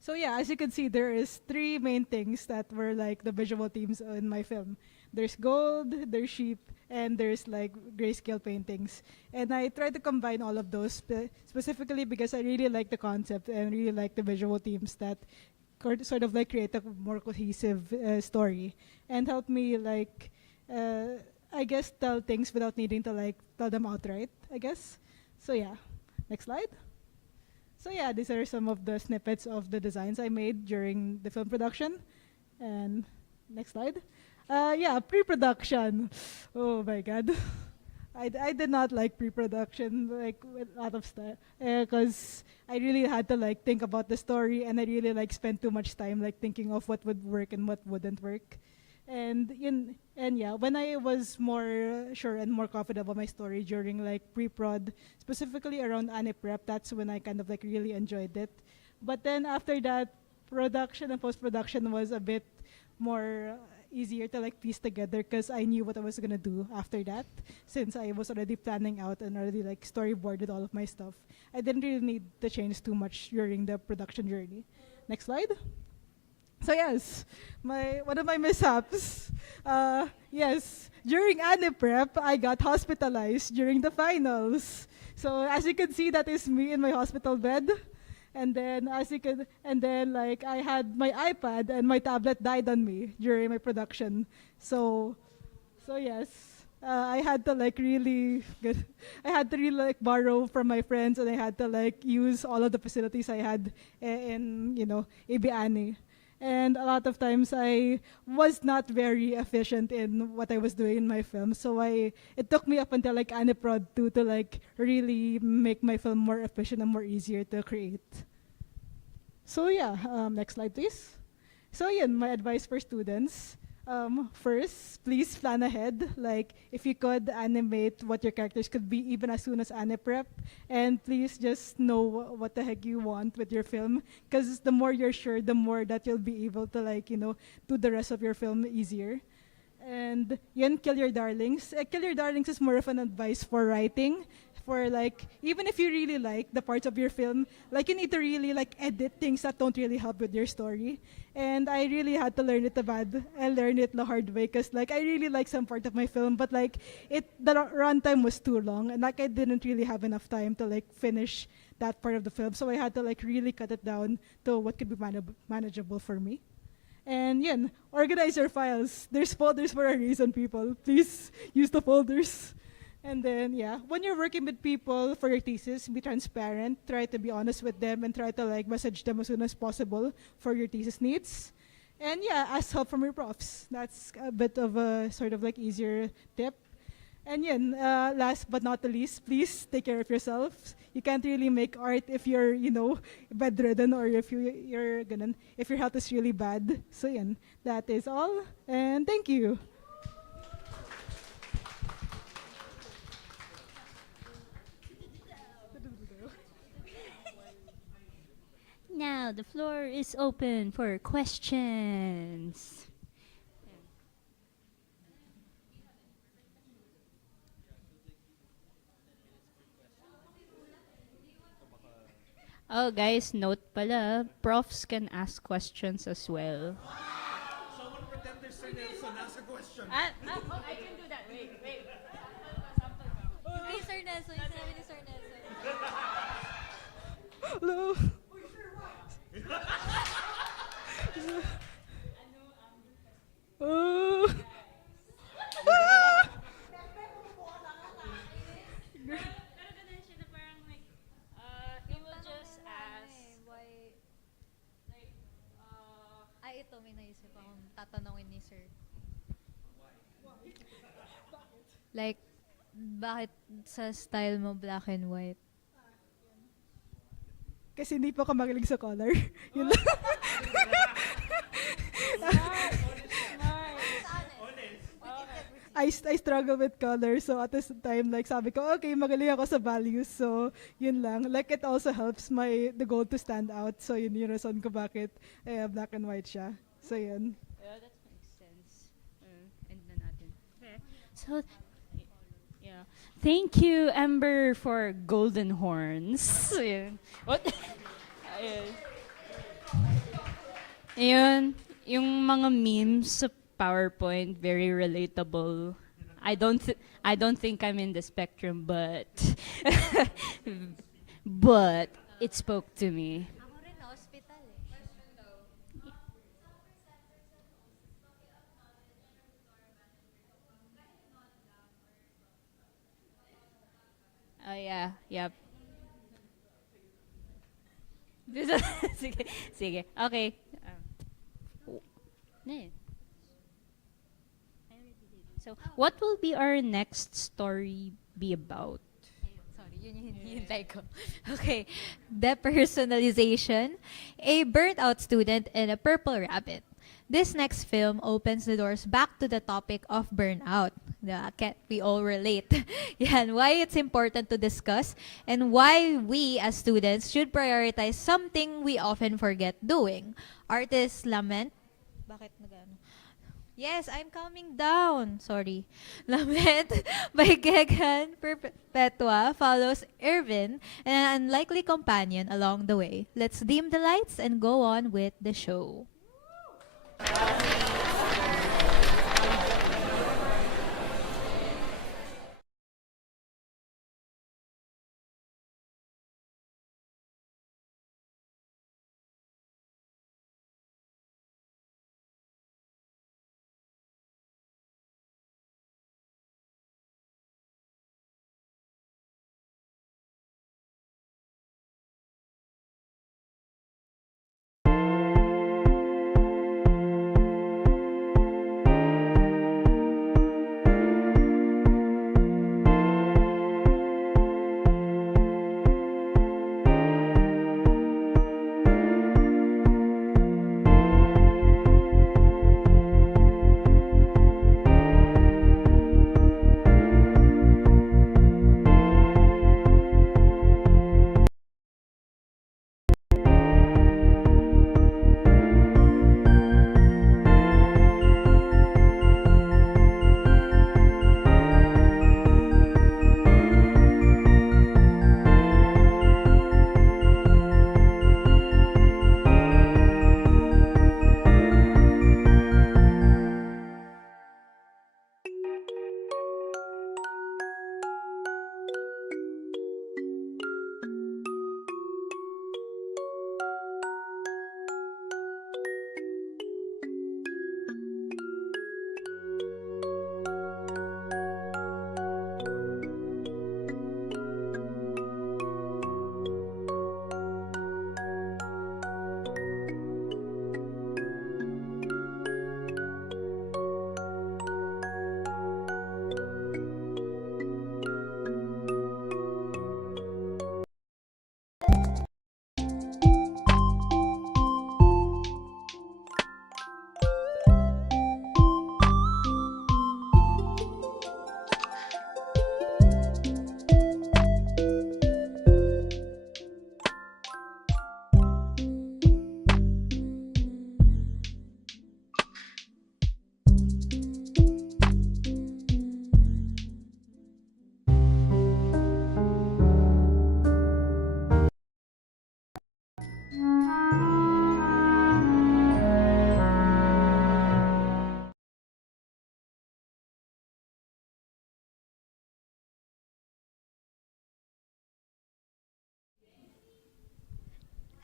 So yeah, as you can see, there is three main things that were like the visual themes in my film. there's gold, there's sheep, and there's like grayscale paintings. And I try to combine all of those specifically because I really like the concept and really like the visual themes that sort of like create a more cohesive story and help me like I guess tell things without needing to like tell them outright, I guess. So yeah, next slide. So yeah, these are some of the snippets of the designs I made during the film production. And next slide. Yeah, pre-production. Oh my god. I did not like pre-production like with a lot of stuff because I really had to like think about the story and I really like spent too much time like thinking of what would work and what wouldn't work. And yeah, when I was more sure and more confident about my story during like pre-prod, specifically around Ane Prep, that's when I kind of like really enjoyed it. But then after that, production and post-production was a bit more easier to like piece together because I knew what I was gonna do after that. Since I was already planning out and already like storyboarded all of my stuff, I didn't really need to change too much during the production journey. Next slide. So yes, my one of my mishaps. Yes, during Ane Prep, I got hospitalized during the finals. So as you can see, that is me in my hospital bed. And then and then like I had my iPad and my tablet died on me during my production. So yes, I had to like really get, I had to really like borrow from my friends and I had to like use all of the facilities I had in ABANI. And a lot of times I was not very efficient in what I was doing in my film. So it took me up until like Aniprod 2 to like really make my film more efficient and more easier to create. So yeah, next slide please. So yeah, my advice for students. First, please plan ahead. Like, if you could animate what your characters could be even as soon as Aniprep. And please just know what the heck you want with your film. Because the more you're sure, the more that you'll be able to, like, do the rest of your film easier. And yun, kill your darlings. Kill your darlings is more of an advice for writing. For like, even if you really like the parts of your film, like you need to really like edit things that don't really help with your story. And I really had to learn it I learned it the hard way because like I really like some part of my film, but like the runtime was too long and like I didn't really have enough time to like finish that part of the film. So I had to like really cut it down to what could be manageable for me. And yun, organize your files. There's folders for a reason, people. Please use the folders. And then, yeah, when you're working with people for your thesis, be transparent, try to be honest with them, and try to like message them as soon as possible for your thesis needs. And yeah, ask help from your profs. That's a bit of a sort of like easier tip. And yeah, last but not the least, please take care of yourself. You can't really make art if you're, bedridden or if if your health is really bad. So yeah, that is all. And thank you. Now the floor is open for questions. Oh, guys, note pala, profs can ask questions as well. Someone pretend there's Sir Nelson, ask a question. I can do that. Wait. Ni Sir Nelson, yung sinabi ni Sir Nelson. Hello. Oh. He will just ask. Ay, ito, may naisip akong tatanungin ni Sir. Like, bakit sa style mo black and white? Kasi hindi pa ako magaling sa color. Yun lang. I struggle with color, so at this time, like, sabi ko, okay, magaling ako sa values, so yun lang. Like, it also helps the goal to stand out, so yun yung reason ko bakit black and white siya. So yun. Yeah, that makes sense. End na natin. Okay. So, yeah. Thank you, Ember, for golden horns. Ayun. What? Ayun. Ayun, yung mga memes PowerPoint, very relatable. I don't think I'm in the spectrum, but but it spoke to me. Ako rin, hospital eh. Oh yeah, yep. This is- sige, sige. Okay. W- ne. So, what will be our next story be about? Sorry, yun yung hinihintay ko. Okay. Depersonalization, a burnt-out student, and a purple rabbit. This next film opens the doors back to the topic of burnout. Can't we all relate? Yan, why it's important to discuss and why we as students should prioritize something we often forget doing. Artists lament. Bakit nagano? Yes, I'm coming down. Sorry. Lament by Gegan Perpetua follows Irvin and an unlikely companion along the way. Let's dim the lights and go on with the show.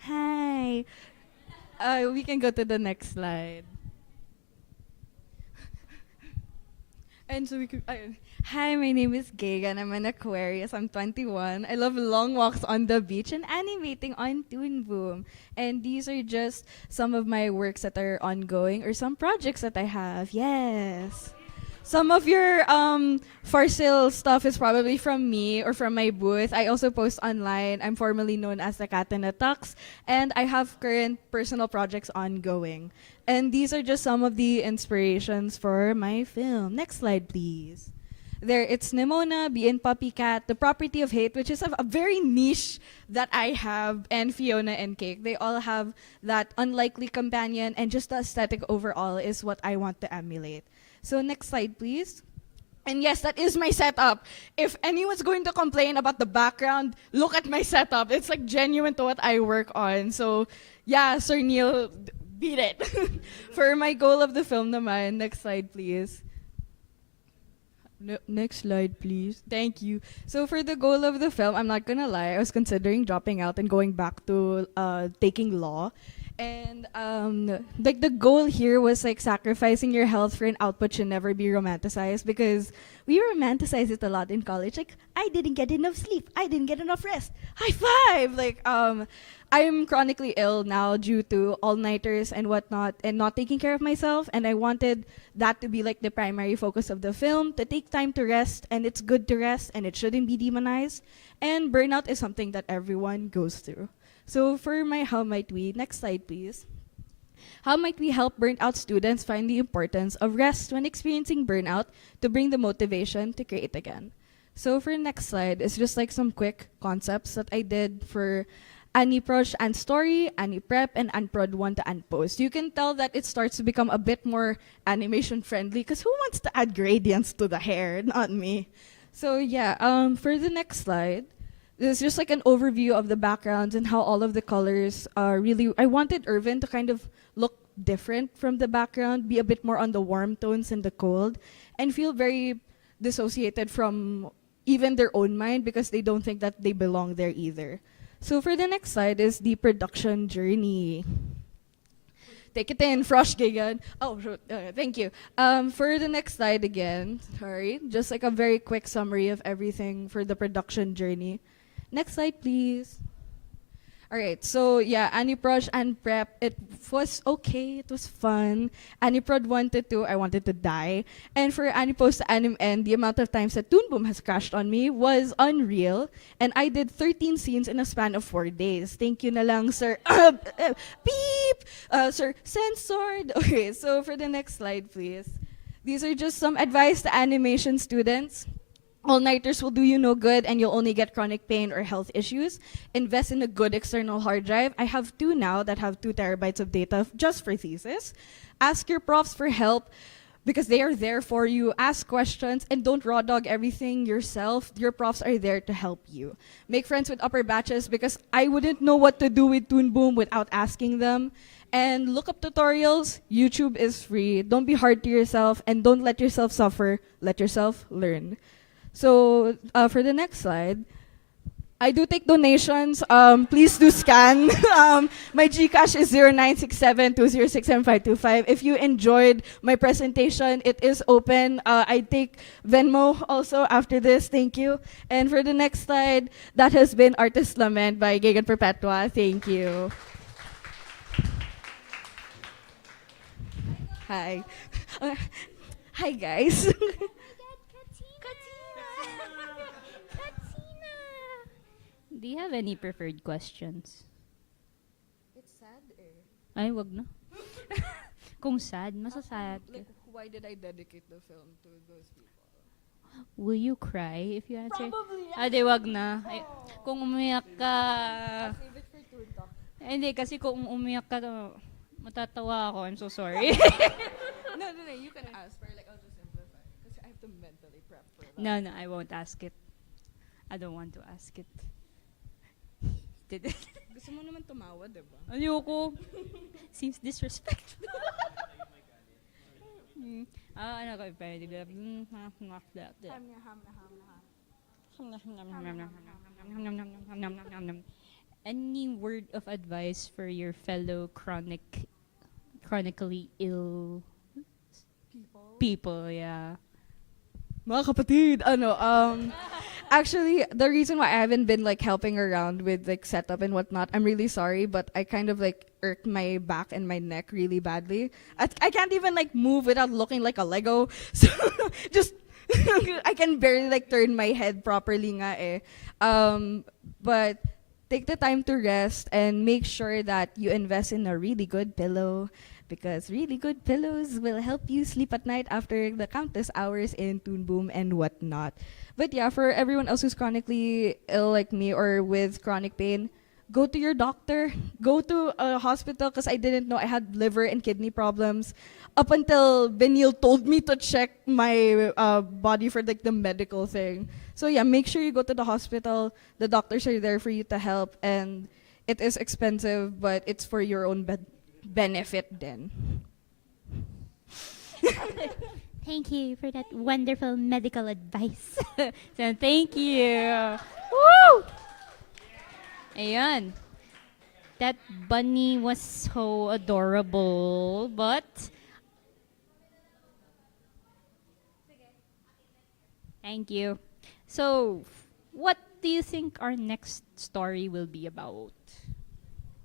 Hi. We can go to the next slide. And so we could. Hi, my name is Gagan. I'm an Aquarius. I'm 21. I love long walks on the beach and animating on Toon Boom. And these are just some of my works that are ongoing or some projects that I have. Yes. Some of your for sale stuff is probably from me or from my booth. I also post online. I'm formerly known as the Cat in a Tux, and I have current personal projects ongoing. And these are just some of the inspirations for my film. Next slide, please. There, it's Nimona, Bee and Puppy Cat, The Property of Hate, which is a very niche that I have, and Fiona and Cake. They all have that unlikely companion, and just the aesthetic overall is what I want to emulate. So next slide, please. And yes, that is my setup. If anyone's going to complain about the background, look at my setup. It's like genuine to what I work on. So yeah, Sir Neil, beat it. For my goal of the film naman, next slide please. Next slide, please. Thank you. So for the goal of the film, I'm not gonna lie, I was considering dropping out and going back to taking law. And like the goal here was like sacrificing your health for an output should never be romanticized, because we romanticize it a lot in college. Like, I didn't get enough sleep, I didn't get enough rest. High five! Like I'm chronically ill now due to all-nighters and whatnot and not taking care of myself, and I wanted that to be like the primary focus of the film, to take time to rest, and it's good to rest and it shouldn't be demonized. And burnout is something that everyone goes through. So for my how might we, next slide please. How might we help burnt out students find the importance of rest when experiencing burnout to bring the motivation to create again? So for next slide, it's just like some quick concepts that I did for Aniproj and Story, Aniprep, and Anprod 1 to Anpost. You can tell that it starts to become a bit more animation friendly, because who wants to add gradients to the hair? Not me. So yeah, for the next slide, this is just like an overview of the backgrounds and how all of the colors are really, I wanted Irvin to kind of look different from the background, be a bit more on the warm tones and the cold, and feel very dissociated from even their own mind, because they don't think that they belong there either. So for the next slide is the production journey. Take it in, Frosh Gigan. Oh, thank you. For the next slide again, sorry, just like a very quick summary of everything for the production journey. Next slide, please. All right, so yeah, Aniproj and Prep, it was okay, it was fun. Aniprod 1 to 2, I wanted to die. And for Anipost to Anim N, the amount of times that Toon Boom has crashed on me was unreal. And I did 13 scenes in a span of 4 days. Thank you na lang, sir. Beep! Sir, censored. Okay, so for the next slide, please. These are just some advice to animation students. All-nighters will do you no good, and you'll only get chronic pain or health issues. Invest in a good external hard drive. I have 2 now that have 2 terabytes of data just for thesis. Ask your profs for help, because they are there for you. Ask questions, and don't raw dog everything yourself. Your profs are there to help you. Make friends with upper batches, because I wouldn't know what to do with Toon Boom without asking them. And look up tutorials. YouTube is free. Don't be hard to yourself, and don't let yourself suffer. Let yourself learn. So for the next slide, I do take donations. Please do scan. My GCash is 0967-206-7525. If you enjoyed my presentation, it is open. I take Venmo also after this. Thank you. And for the next slide, that has been Artist Lament by Gagan Perpetua. Thank you. Hi. Hi, guys. Do you have any preferred questions? It's sad eh. Ay, wag na. Kung sad, masasad. Like, why did I dedicate the film to those people? Will you cry if you answer? Probably, Ah, di wag na. Ay, kung umiyak ka... Save it for toontalk. Hindi, kasi kung umiyak ka, matatawa ako. I'm so sorry. No, you can ask for like, I'll just simplify. Because I have to mentally prep for that. No, I won't ask it. I don't want to ask it. Gusto mo naman tumawa, diba? Ayoko. Seems disrespectful. Ano ko, pwede. Any word of advice for your fellow chronically ill people, yeah. Mga kapatid, actually, the reason why I haven't been like helping around with like setup and whatnot, I'm really sorry, but I kind of like irked my back and my neck really badly. I can't even like move without looking like a Lego. So just I can barely like turn my head properly nga eh. But take the time to rest and make sure that you invest in a really good pillow, because really good pillows will help you sleep at night after the countless hours in Toon Boom and whatnot. But yeah, for everyone else who's chronically ill like me or with chronic pain, go to your doctor. Go to a hospital, because I didn't know I had liver and kidney problems up until Benil told me to check my body for like the medical thing. So yeah, make sure you go to the hospital. The doctors are there for you to help, and it is expensive, but it's for your own benefit din. Thank you for that wonderful medical advice. So, thank you. Woo! Ayan. That bunny was so adorable, but thank you. So, what do you think our next story will be about?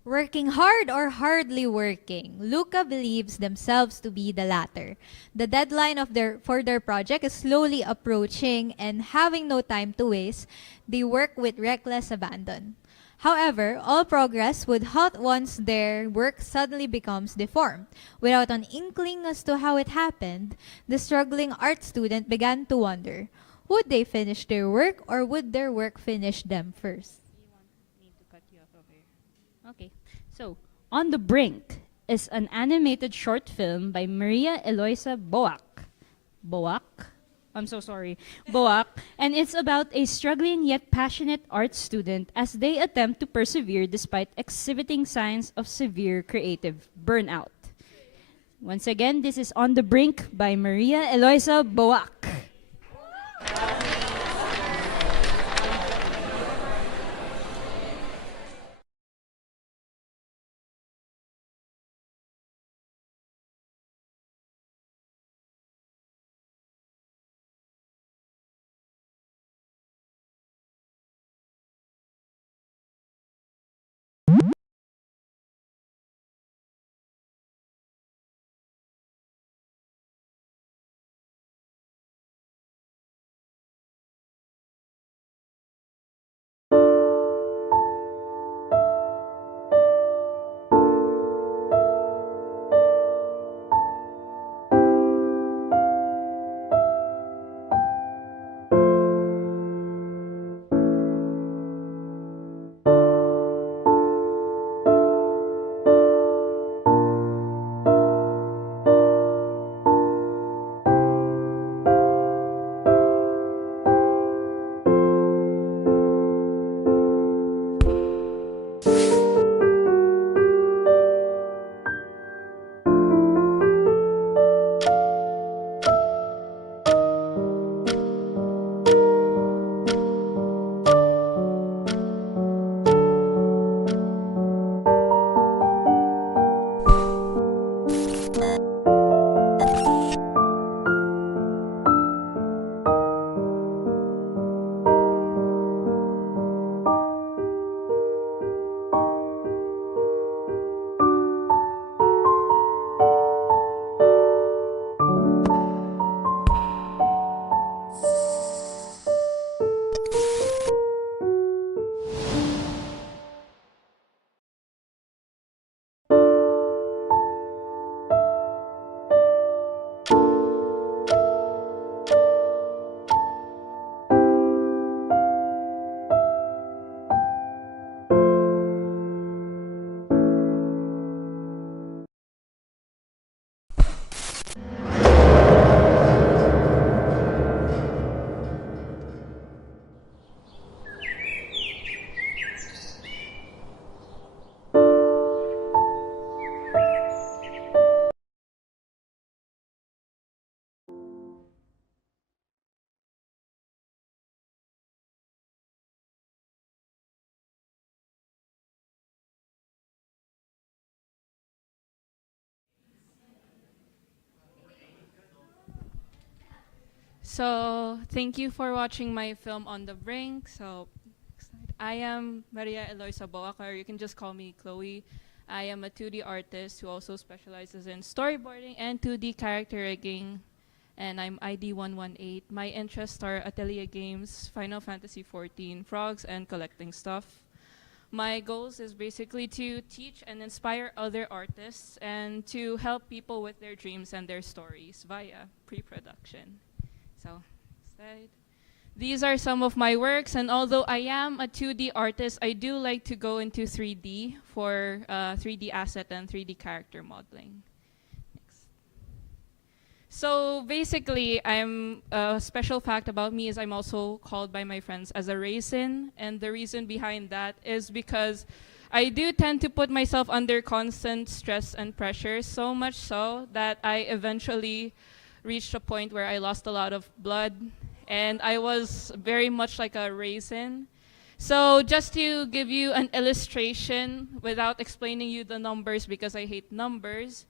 Working hard or hardly working? Luca believes themselves to be the latter. The deadline for their project is slowly approaching, and having no time to waste, they work with reckless abandon. However, all progress would halt once their work suddenly becomes deformed. Without an inkling as to how it happened, the struggling art student began to wonder, would they finish their work or would their work finish them first? Okay. So, On the Brink is an animated short film by Maria Eloisa Boak. Boak? I'm so sorry. Boak. And it's about a struggling yet passionate art student as they attempt to persevere despite exhibiting signs of severe creative burnout. Once again, this is On the Brink by Maria Eloisa Boak. So, thank you for watching my film On the Brink. So, I am Maria Eloisa Boak, or you can just call me Chloe. I am a 2D artist who also specializes in storyboarding and 2D character rigging. And I'm ID 118. My interests are Atelier Games, Final Fantasy 14, frogs, and collecting stuff. My goals is basically to teach and inspire other artists and to help people with their dreams and their stories via pre-production. So, these are some of my works, and although I am a 2D artist, I do like to go into 3D for 3D asset and 3D character modeling. Next. So basically, a special fact about me is I'm also called by my friends as a raisin, and the reason behind that is because I do tend to put myself under constant stress and pressure, so much so that I eventually reached a point where I lost a lot of blood, and I was very much like a raisin. So just to give you an illustration without explaining you the numbers because I hate numbers,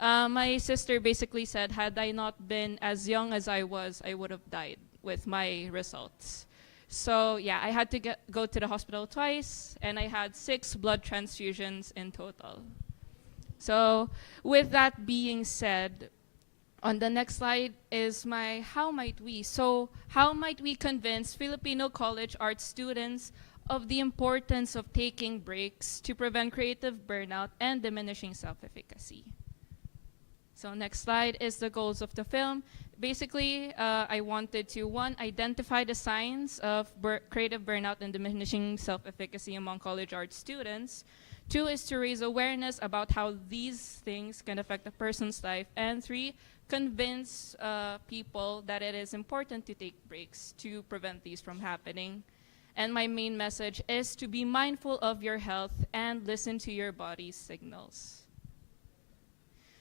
my sister basically said had I not been as young as I was, I would have died with my results. So yeah, I had to go to the hospital twice, and I had 6 blood transfusions in total. So with that being said, on the next slide is my how might we. So how might we convince Filipino college art students of the importance of taking breaks to prevent creative burnout and diminishing self-efficacy? So next slide is the goals of the film. Basically, I wanted to, one, identify the signs of creative burnout and diminishing self-efficacy among college art students. 2 is to raise awareness about how these things can affect a person's life. And 3, convince people that it is important to take breaks to prevent these from happening. And my main message is to be mindful of your health and listen to your body's signals.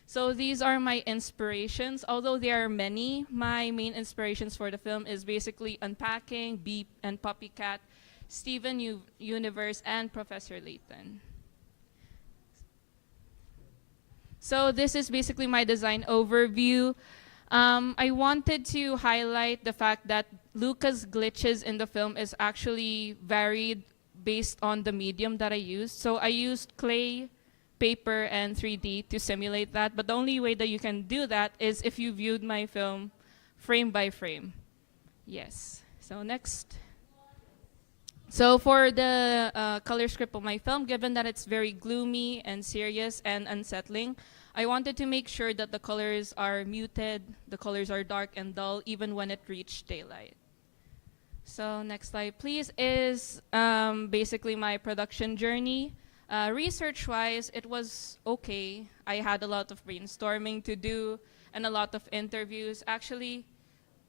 So these are my inspirations. Although there are many, my main inspirations for the film is basically Unpacking, Beep, and Puppycat, Steven Universe, and Professor Layton. So this is basically my design overview. I wanted to highlight the fact that Luca's glitches in the film is actually varied based on the medium that I used. So I used clay, paper, and 3D to simulate that. But the only way that you can do that is if you viewed my film frame by frame. Yes. So next. So for the color script of my film, given that it's very gloomy and serious and unsettling, I wanted to make sure that the colors are muted, the colors are dark and dull, even when it reached daylight. So next slide, please, is basically my production journey. Research-wise, it was okay. I had a lot of brainstorming to do and a lot of interviews. Actually,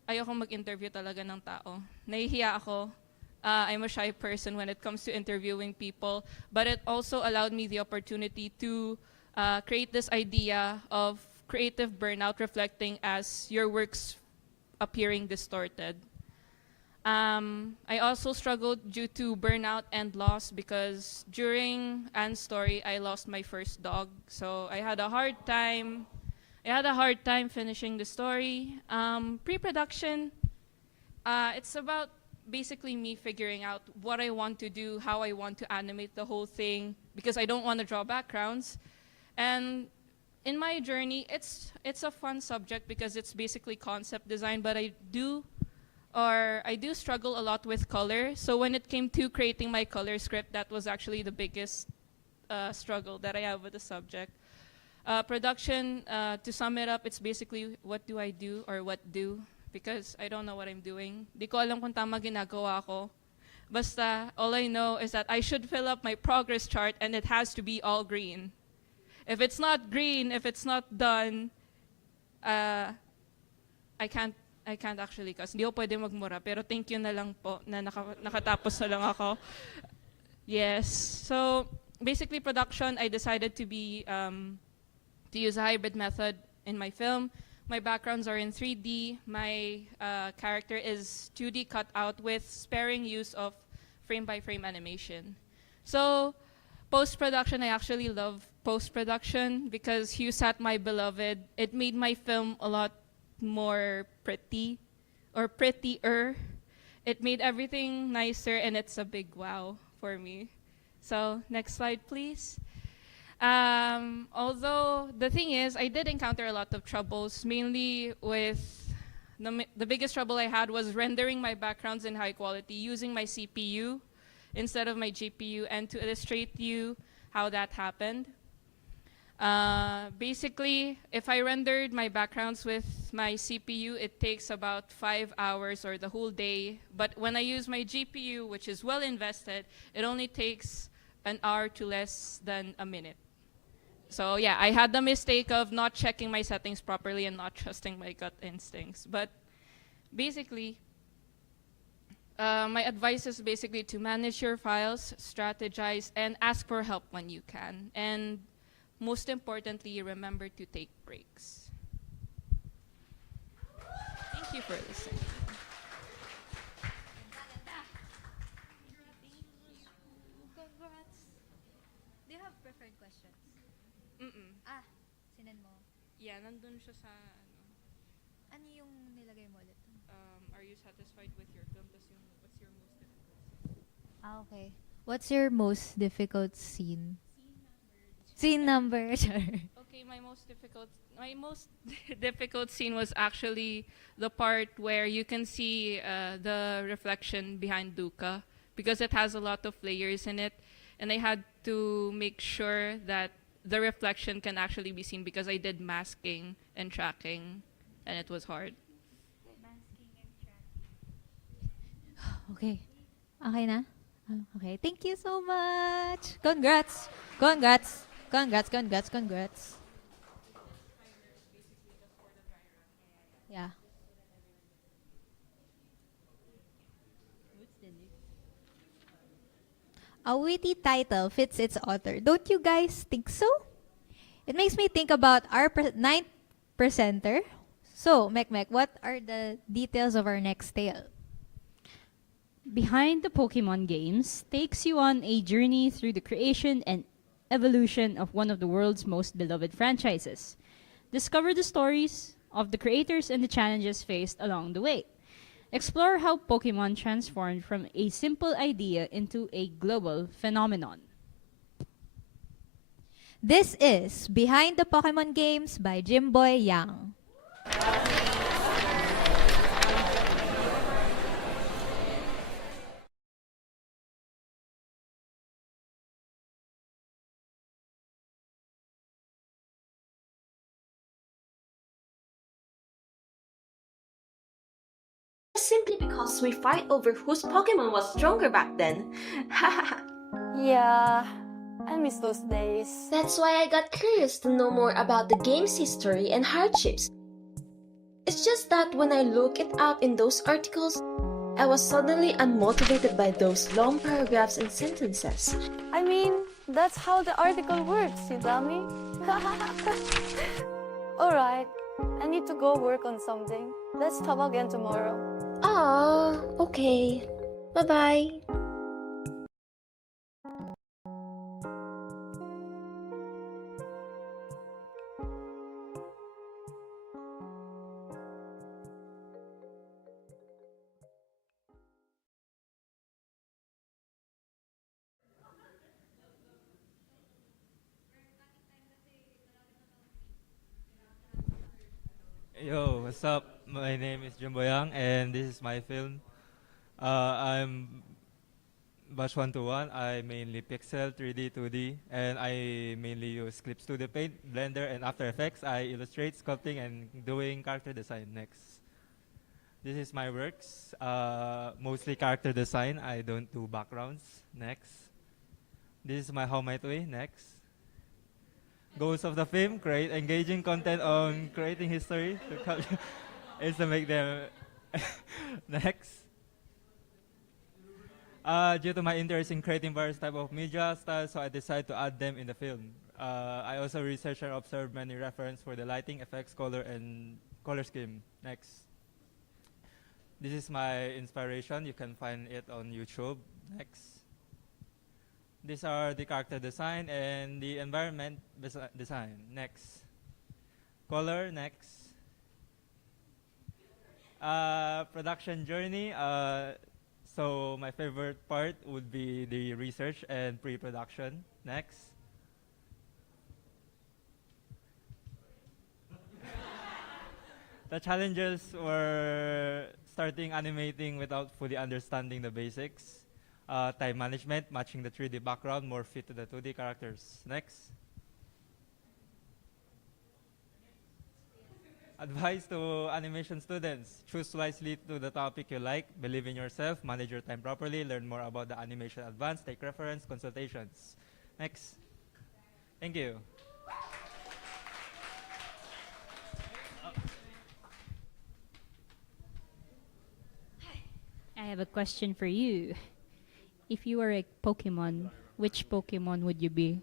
ayoko mag-interview talaga ng tao. Nahihiya ako. I'm a shy person when it comes to interviewing people, but it also allowed me the opportunity to create this idea of creative burnout reflecting as your work's appearing distorted. I also struggled due to burnout and loss because during Anne's story, I lost my first dog. So I had a hard time. Finishing the story. Pre-production, it's about basically me figuring out what I want to do, how I want to animate the whole thing, because I don't want to draw backgrounds. And in my journey, it's a fun subject because it's basically concept design, but I do struggle a lot with color. So when it came to creating my color script, that was actually the biggest struggle that I have with the subject. Production, to sum it up, it's basically what do I do or what do, because I don't know what I'm doing. Di ko alam kung tama ginagawa ko. Basta, all I know is that I should fill up my progress chart and it has to be all green. If it's not green, if it's not done, I can't actually kasi hindi ko pwede magmura. Pero thank you na lang po na nakatapos na lang ako. Yes. So basically production, I decided to use a hybrid method in my film. My backgrounds are in 3D. My character is 2D cut out with sparing use of frame-by-frame animation. So post-production, I actually love post-production because Hugh Sat My Beloved, it made my film a lot more pretty or prettier. It made everything nicer and it's a big wow for me. So next slide, please. Although the thing is, I did encounter a lot of troubles, mainly with the biggest trouble I had was rendering my backgrounds in high quality using my CPU instead of my GPU. And to illustrate you how that happened, basically, if I rendered my backgrounds with my CPU, it takes about 5 hours or the whole day. But when I use my GPU, which is well invested, it only takes an hour to less than a minute. So yeah, I had the mistake of not checking my settings properly and not trusting my gut instincts. But basically, My advice is basically to manage your files, strategize, and ask for help when you can. And most importantly, remember to take breaks. Thank you for listening. Congrats. Do you have preferred questions? Mm-mm. Ah, sinend mo. Yeah, nandun siya sa, Ano yung nilagay mo ulit? are you satisfied with your film? Tas yung, what's your most difficult? Ah, okay. What's your most difficult scene? Scene number. Sure. Okay, my most difficult scene was actually the part where you can see the reflection behind Duca because it has a lot of layers in it, and I had to make sure that the reflection can actually be seen because I did masking and tracking, and it was hard. Okay. Okay na? Ah, okay. Thank you so much. Congrats. Congrats. Congrats, congrats, congrats. Yeah. A witty title fits its author. Don't you guys think so? It makes me think about our ninth presenter. So, Mek, what are the details of our next tale? Behind the Pokemon games takes you on a journey through the creation and evolution of one of the world's most beloved franchises. Discover the stories of the creators and the challenges faced along the way. Explore how Pokemon transformed from a simple idea into a global phenomenon. This is Behind the Pokemon Games by Jimboy Yang. Simply because we fight over whose Pokemon was stronger back then. Yeah, I miss those days. That's why I got curious to know more about the game's history and hardships. It's just that when I look it up in those articles, I was suddenly unmotivated by those long paragraphs and sentences. I mean, that's how the article works, you dummy. Alright, I need to go work on something. Let's talk again tomorrow. Ah, okay. Bye-bye. Yo, what's up? My name is Jumbo Yang, and this is my film. I'm Batch 121. I mainly pixel, 3D, 2D, and I mainly use Clip Studio Paint, Blender, and After Effects. I illustrate, sculpting, and doing character design next. This is my works, mostly character design. I don't do backgrounds. Next. This is my How My Way. Next. Goals of the film: create engaging content on creating history is to make them next. Due to my interest in creating various type of media styles, so I decided to add them in the film. I also researched and observed many references for the lighting, effects, color, and color scheme. Next. This is my inspiration. You can find it on YouTube. Next. These are the character design and the environment design. Next. Color. Next. Production journey. So my favorite part would be the research and pre-production. Next. The challenges were starting animating without fully understanding the basics. Time management, matching the 3D background more fit to the 2D characters. Next. Advice to animation students: choose wisely to the topic you like, believe in yourself, manage your time properly, learn more about the animation advance, take reference, consultations. Next. Thank you. I have a question for you. If you were a Pokemon, which Pokemon would you be?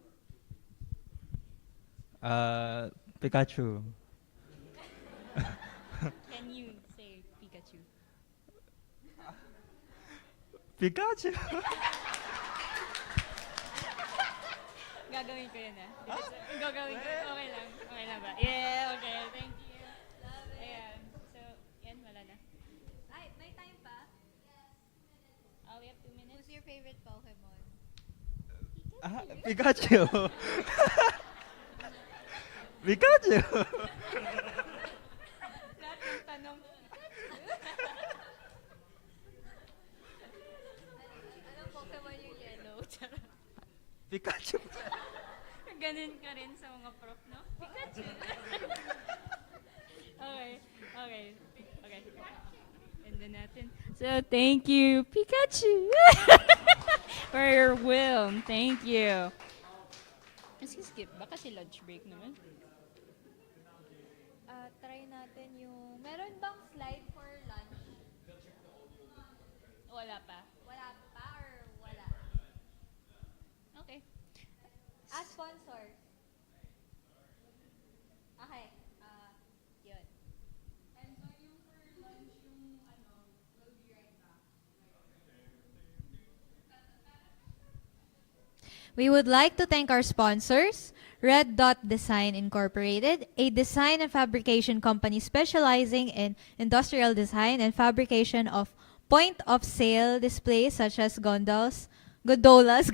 Pikachu. Can you say Pikachu? Pikachu. Gagawin ko yun ah. Gagawin ko. Okay lang. Okay lang ba? Yeah, okay. Thank you. Ayan. So, yan, wala na. Ay, may time pa? Oh, we have 2 minutes. Who's your favorite Pokemon? Pikachu. Pikachu. Lahat ng tanong. Anong Pokemon yung yellow? Pikachu. Ganun ka rin sa mga prof, no? Pikachu. Okay. Okay. Okay. And then natin. So, thank you, Pikachu. For your will. Thank you. Skip. Baka si lunch break naman. Try natin yung... Meron bang slide for lunch? Wala pa. Wala pa or wala? Okay. Sponsor. Okay. Yun. We would like to thank our sponsors, Red Dot Design Incorporated, a design and fabrication company specializing in industrial design and fabrication of point-of-sale displays such as gondolas, gondolas,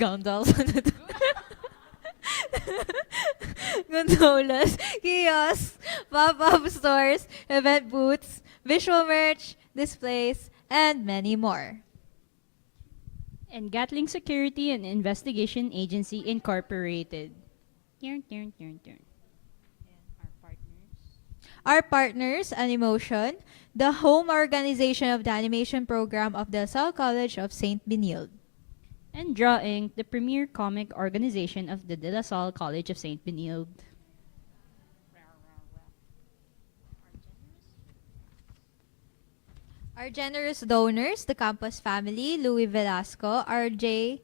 kiosks, pop-up stores, event booths, visual merch, displays, and many more. And Gatling Security and Investigation Agency Incorporated. Our partners. Our partners, Animotion, the home organization of the animation program of the Salle College of St. Benilde. And Drawing, the premier comic organization of the De La Salle College of St. Benilde. Our generous donors, the campus family, Louis Velasco, RJ,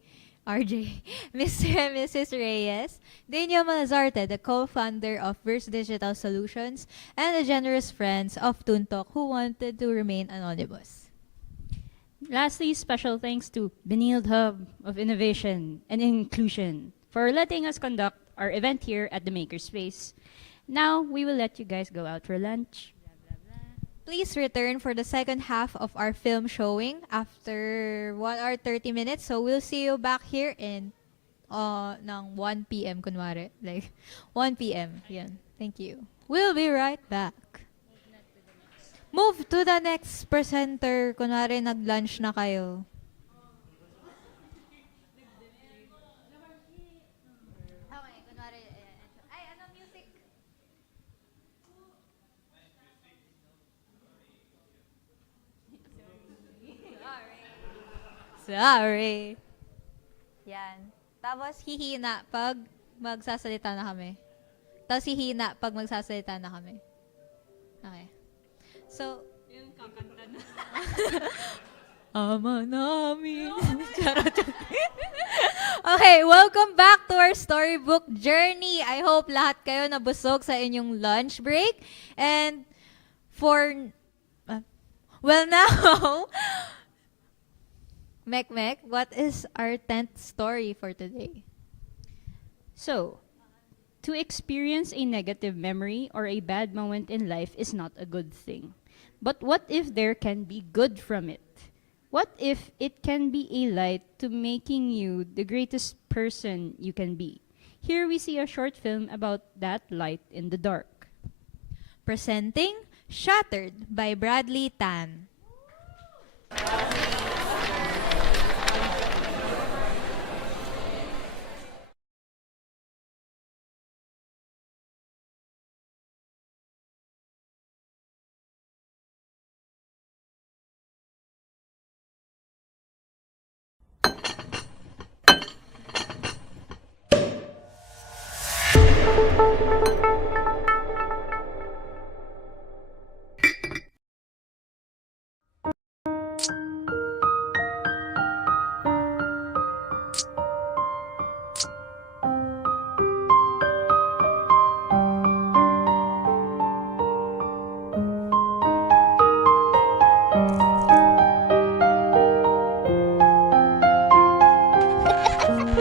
Mr. and Mrs. Reyes, Daniel Malazarte, the co-founder of Verse Digital Solutions, and the generous friends of toontalk who wanted to remain anonymous. Lastly, special thanks to Benilde Hub of Innovation and Inclusion for letting us conduct our event here at the Makerspace. Now, we will let you guys go out for lunch. Please return for the second half of our film showing after 1 hour 30 minutes. So we'll see you back here in ng 1 p.m. kunwari. Like 1 p.m. Yan. Thank you. We'll be right back. Move to the next presenter. Kunwari nag-lunch na kayo. Okay, kunwari ay ano music? Sorry. Yan. Tapos hihina pag magsasalita na kami. Tapos hihina pag magsasalita na kami. Okay. So, Yung kakanta na. Ama namin. Charot. Okay, welcome back to our storybook journey. I hope lahat kayo nabusog sa inyong lunch break. And for, well now, Mek, what is our 10th story for today? So, to experience a negative memory or a bad moment in life is not a good thing. But what if there can be good from it? What if it can be a light to making you the greatest person you can be? Here we see a short film about that light in the dark. Presenting Shattered by Bradley Tan.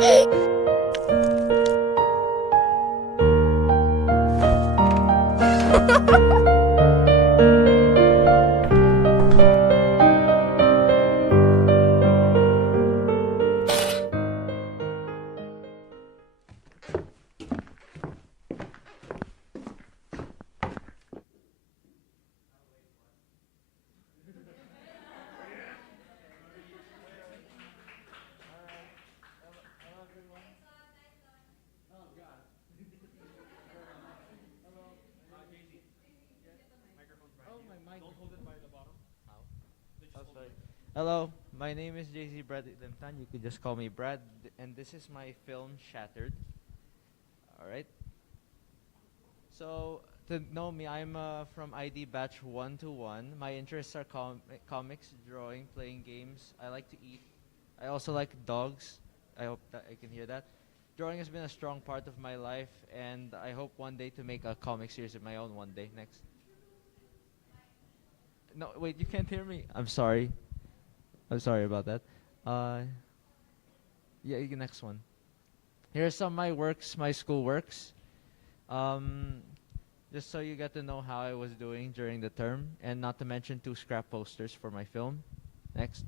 Oh, sorry. Hello, my name is JC Brad Limtan. You could just call me Brad, and this is my film Shattered. All right. So to know me, I'm from ID batch 121. My interests are comics, drawing, playing games. I like to eat. I also like dogs. I hope that I can hear that. Drawing has been a strong part of my life, and I hope one day to make a comic series of my own one day. Next. No, wait, you can't hear me. I'm sorry. I'm sorry about that. Uh, yeah, next one. Here's some of my works, my school works. Um, just so you get to know how I was doing during the term, and not to mention 2 scrap posters for my film. Next.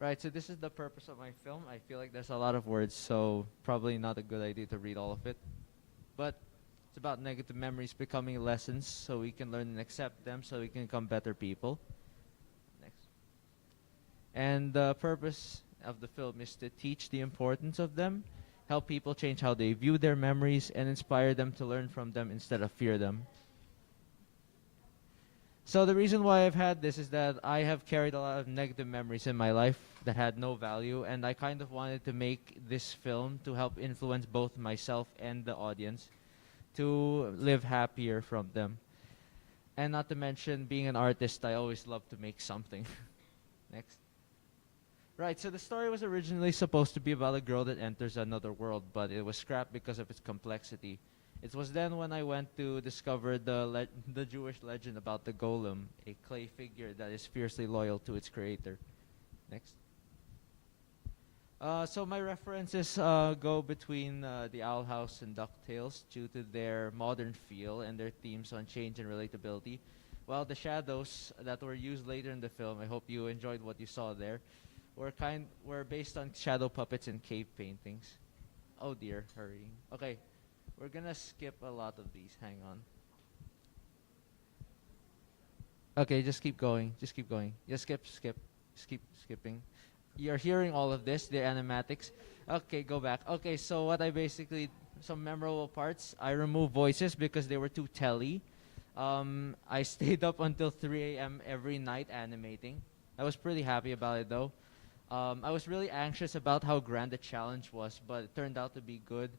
Right, so this is the purpose of my film. I feel like there's a lot of words, so probably not a good idea to read all of it. But it's about negative memories becoming lessons so we can learn and accept them so we can become better people. Next. And the purpose of the film is to teach the importance of them, help people change how they view their memories, and inspire them to learn from them instead of fear them. So the reason why I've had this is that I have carried a lot of negative memories in my life that had no value, and I kind of wanted to make this film to help influence both myself and the audience to live happier from them. And not to mention, being an artist, I always love to make something. Next. Right, so the story was originally supposed to be about a girl that enters another world, but it was scrapped because of its complexity. It was then when I went to discover the Jewish legend about the golem, a clay figure that is fiercely loyal to its creator. Next. So my references go between The Owl House and DuckTales due to their modern feel and their themes on change and relatability. While the shadows that were used later in the film, I hope you enjoyed what you saw there, were based on shadow puppets and cave paintings. Oh dear, hurrying. Okay, we're gonna skip a lot of these. Hang on. Okay, just keep going. Just keep going. Just skip. Just keep skipping. You're hearing all of this, the animatics. Okay, go back. Okay, so what I basically, some memorable parts, I removed voices because they were too telly. I stayed up until 3 a.m. every night animating. I was pretty happy about it though. I was really anxious about how grand the challenge was, but it turned out to be good.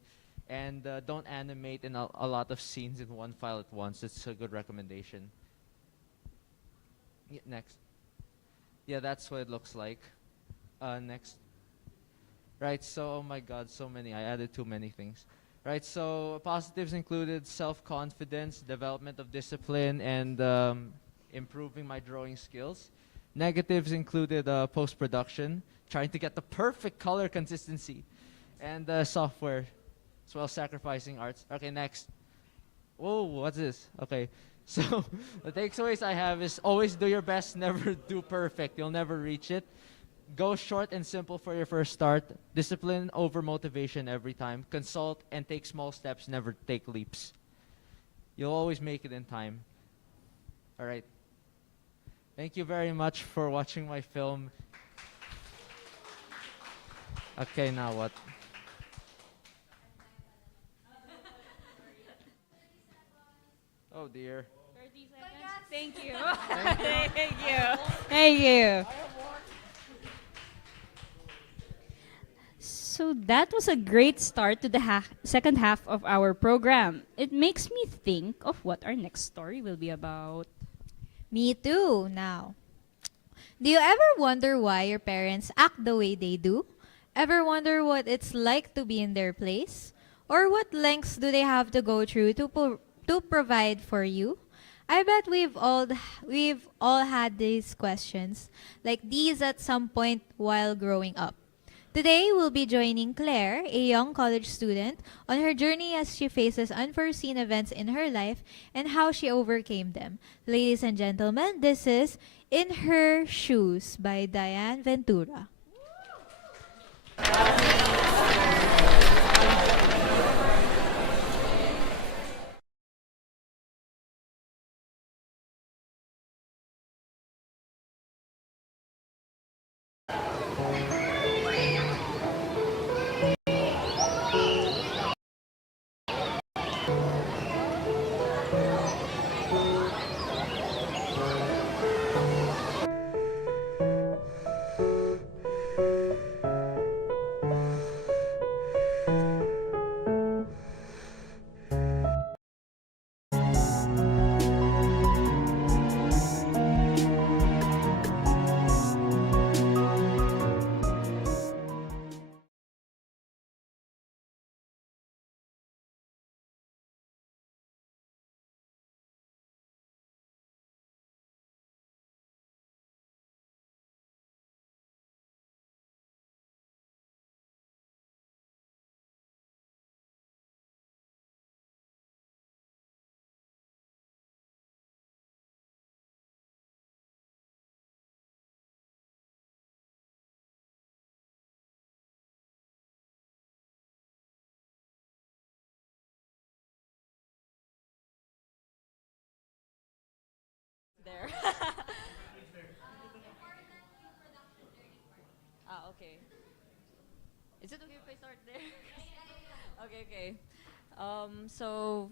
And don't animate in a lot of scenes in one file at once. It's a good recommendation. Next. Yeah, that's what it looks like. Next. Right, so, oh my god, so many. I added too many things. Right, so positives included self-confidence, development of discipline, and improving my drawing skills. Negatives included post-production, trying to get the perfect color consistency, and software, as well as sacrificing arts. Okay, next. Whoa, what's this? Okay, so the takeaways I have is always do your best, never do perfect. You'll never reach it. Go short and simple for your first start. Discipline over motivation every time. Consult and take small steps, never take leaps. You'll always make it in time. All right. Thank you very much for watching my film. Okay, now what? Oh dear. 30 seconds. Thank you. Thank you. Thank you. So that was a great start to the second half of our program. It makes me think of what our next story will be about. Me too, now. Do you ever wonder why your parents act the way they do? Ever wonder what it's like to be in their place? Or what lengths do they have to go through to provide for you? I bet we've all had these questions like these at some point while growing up. Today, we'll be joining Claire, a young college student, on her journey as she faces unforeseen events in her life and how she overcame them. Ladies and gentlemen, this is In Her Shoes by Diane Ventura. There. Okay. Is it okay if I start there? Okay. So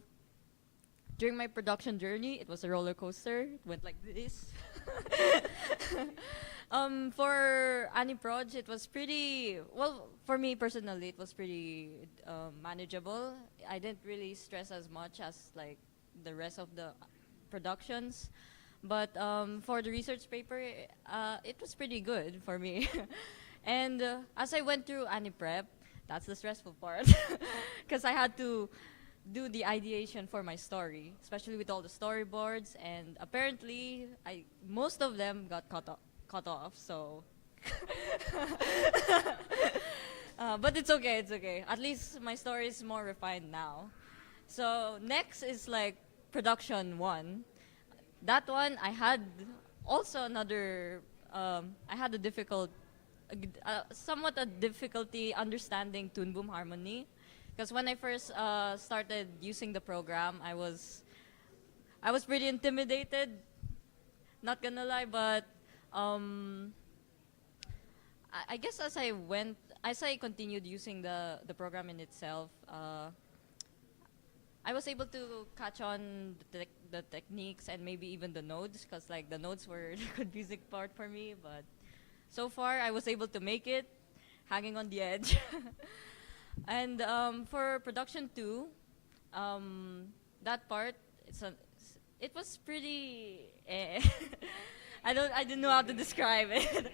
during my production journey, it was a roller coaster. It went like this. For Aniproj, it was pretty, well, for me personally, it was pretty manageable. I didn't really stress as much as like the rest of the productions. But for the research paper, it was pretty good for me. And as I went through Aniprep, that's the stressful part. Because I had to do the ideation for my story, especially with all the storyboards. And apparently, most of them got cut off, so. But it's okay. At least my story is more refined now. So next is like production 1. That one I had also another. I had a somewhat a difficulty understanding Toon Boom Harmony, because when I first started using the program, I was pretty intimidated. Not gonna lie, but I guess as I continued using the program in itself, I was able to catch on the techniques and maybe even the nodes, because like the nodes were the confusing part for me. But so far, I was able to make it, hanging on the edge. And for production 2, that part it was pretty. I didn't know how to describe it.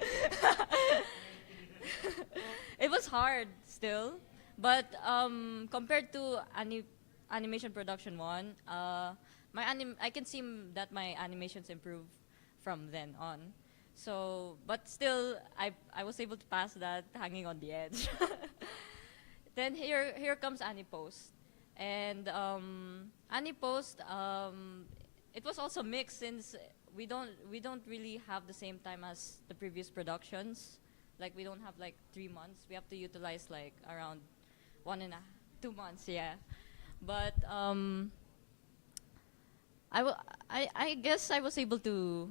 It was hard still, but compared to animation production 1, I can see that my animations improve from then on. So, but still, I was able to pass that, hanging on the edge. Then here comes Anipost, and Anipost, it was also mixed, since we don't really have the same time as the previous productions. Like we don't have like 3 months. We have to utilize like around 2 months. Yeah. But I guess I was able to,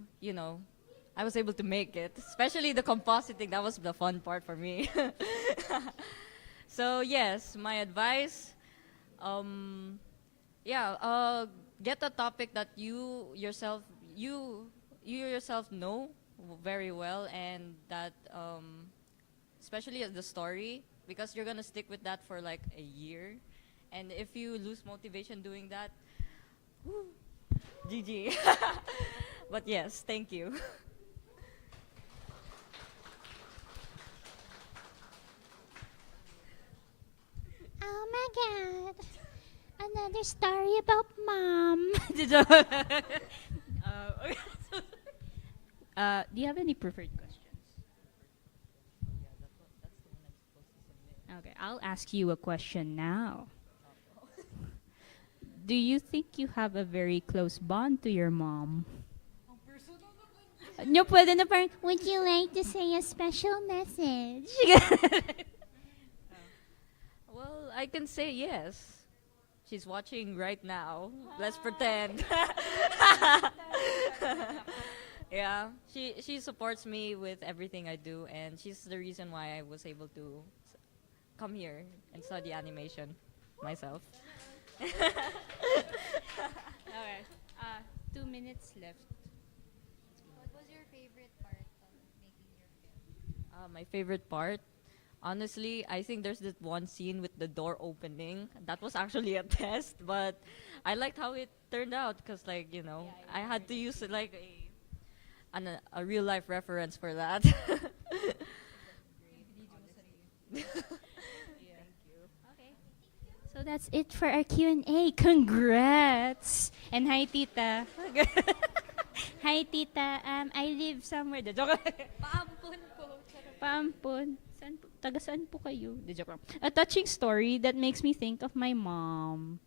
I was able to make it, especially the compositing. That was the fun part for me. So yes, my advice, get a topic that you yourself know very well, and that especially the story, because you're gonna stick with that for like a year. And if you lose motivation doing that, whew, GG. But yes, thank you. Oh my god. Another story about mom. Do you have any preferred questions? Okay, I'll ask you a question now. Do you think you have a very close bond to your mom? Nyo pwede na parang, Would you like to say a special message? Well, I can say yes. She's watching right now. Let's pretend. Yeah, she supports me with everything I do, and she's the reason why I was able to come here and study animation myself. Okay. 2 minutes left. What was your favorite part of making your film? My favorite part, honestly, I think there's this one scene with the door opening. That was actually a test, but I liked how it turned out because, like, you know, I had to use like a real life reference for that. So that's it for our Q&A. Congrats! And hi, tita. Hi, tita. I live somewhere. The joke. Paampun po. Paampun. Taga saan po kayo? The joke. A touching story that makes me think of my mom.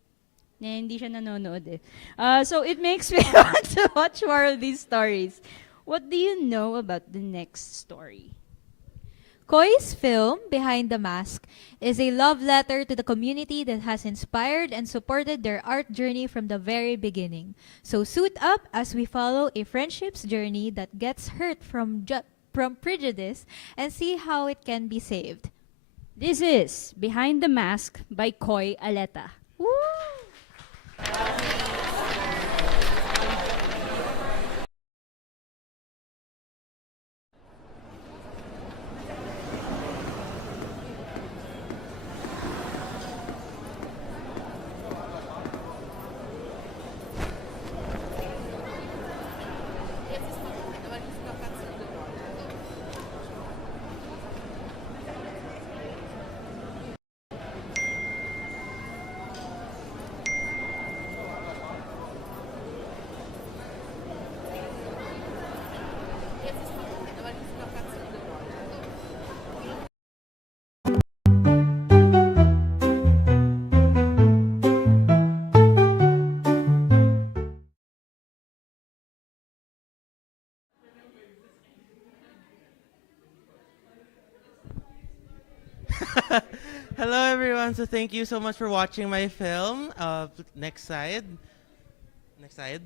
Na hindi siya nanonood eh. So it makes me want to watch more of these stories. What do you know about the next story? Koi's film, Behind the Mask, is a love letter to the community that has inspired and supported their art journey from the very beginning. So suit up as we follow a friendship's journey that gets hurt from prejudice and see how it can be saved. This is Behind the Mask by Koi Aleta. Woo! Hello, everyone. So thank you so much for watching my film. Next slide. Next slide.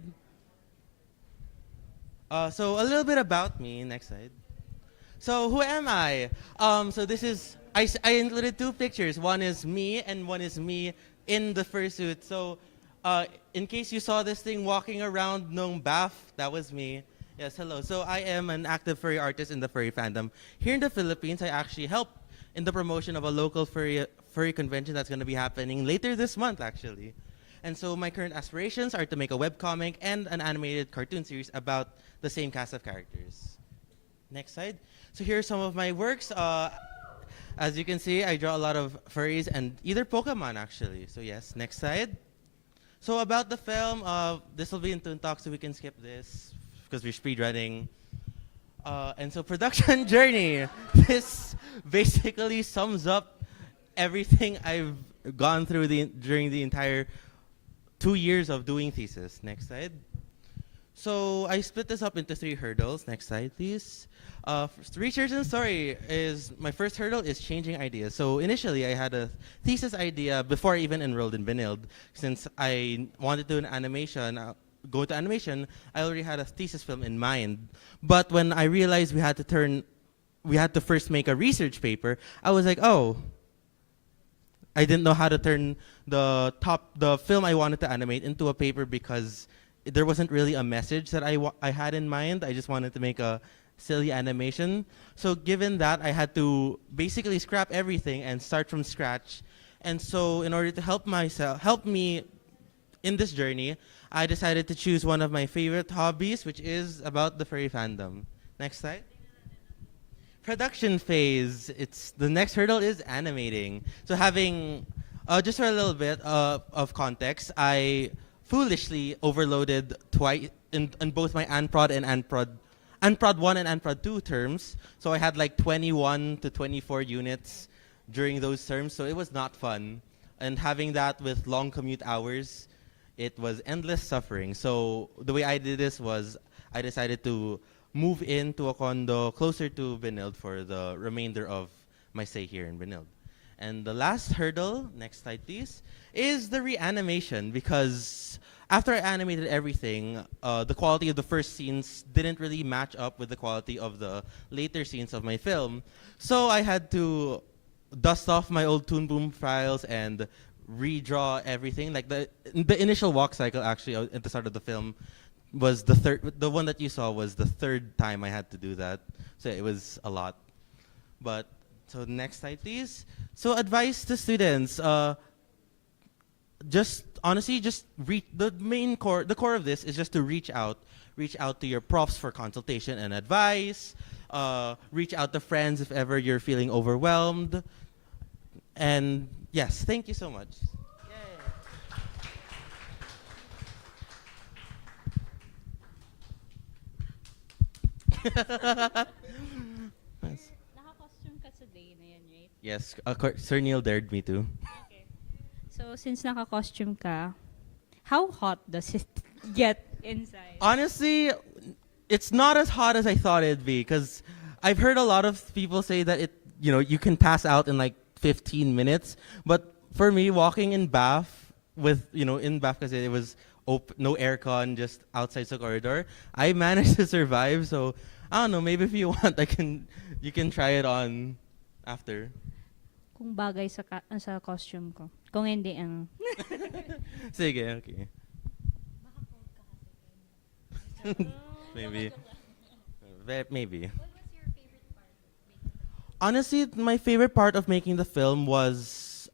So a little bit about me. Next slide. So who am I? So this is I included two pictures. One is me, and one is me in the fursuit. So in case you saw this thing walking around nung bath, that was me. Yes, hello. So I am an active furry artist in the furry fandom. Here in the Philippines, I actually help in the promotion of a local furry convention that's going to be happening later this month, actually. And so my current aspirations are to make a webcomic and an animated cartoon series about the same cast of characters. Next slide. So here are some of my works. As you can see, I draw a lot of furries and either Pokemon, actually. So yes, next slide. So about the film, this will be in toontalk, so we can skip this because we're speedrunning. And so production journey. This basically sums up everything I've gone through during the entire 2 years of doing thesis. Next slide. So I split this up into 3 hurdles. Next slide, please. Research and story is my first hurdle is changing ideas. So initially I had a thesis idea before I even enrolled in Benilde. Since I wanted to do an animation, go to animation, I already had a thesis film in mind. But when I realized we had to first make a research paper, I was like, oh, I didn't know how to turn the film I wanted to animate into a paper because there wasn't really a message that I had in mind. I just wanted to make a silly animation. So given that, I had to basically scrap everything and start from scratch. And so in order to help me in this journey, I decided to choose one of my favorite hobbies, which is about the furry fandom. Next slide. Production phase. The next hurdle is animating. So having, just for a little bit of context, I foolishly overloaded twice in both my ANPROD and ANPROD 1 and ANPROD 2 terms. So I had like 21 to 24 units during those terms, so it was not fun. And having that with long commute hours, it was endless suffering. So the way I did this was I decided to move into a condo closer to Benilde for the remainder of my stay here in Benilde. And the last hurdle, next slide please, is the reanimation, because after I animated everything, the quality of the first scenes didn't really match up with the quality of the later scenes of my film. So I had to dust off my old Toon Boom files and redraw everything. Like the initial walk cycle actually at the start of the film was the one that you saw was the third time I had to do that. So it was a lot. But so next slide please. So advice to students, just honestly just the core of this is just to reach out to your profs for consultation and advice, reach out to friends if ever you're feeling overwhelmed. And yes, thank you so much. Nice. Naka-costume ka today na yan, right? Yes, Sir Neil dared me to. Okay. So, since naka-costume ka, how hot does it get inside? Honestly, it's not as hot as I thought it'd be, because I've heard a lot of people say that you can pass out in like 15 minutes. But for me, walking in Bath in Bath because it was no aircon, just outside the corridor, I managed to survive. So I don't know, maybe if you want, you can try it on after. Kung bagay sa costume ko. Kung hindi, Sige, okay. Maybe. Maybe. Honestly, my favorite part of making the film was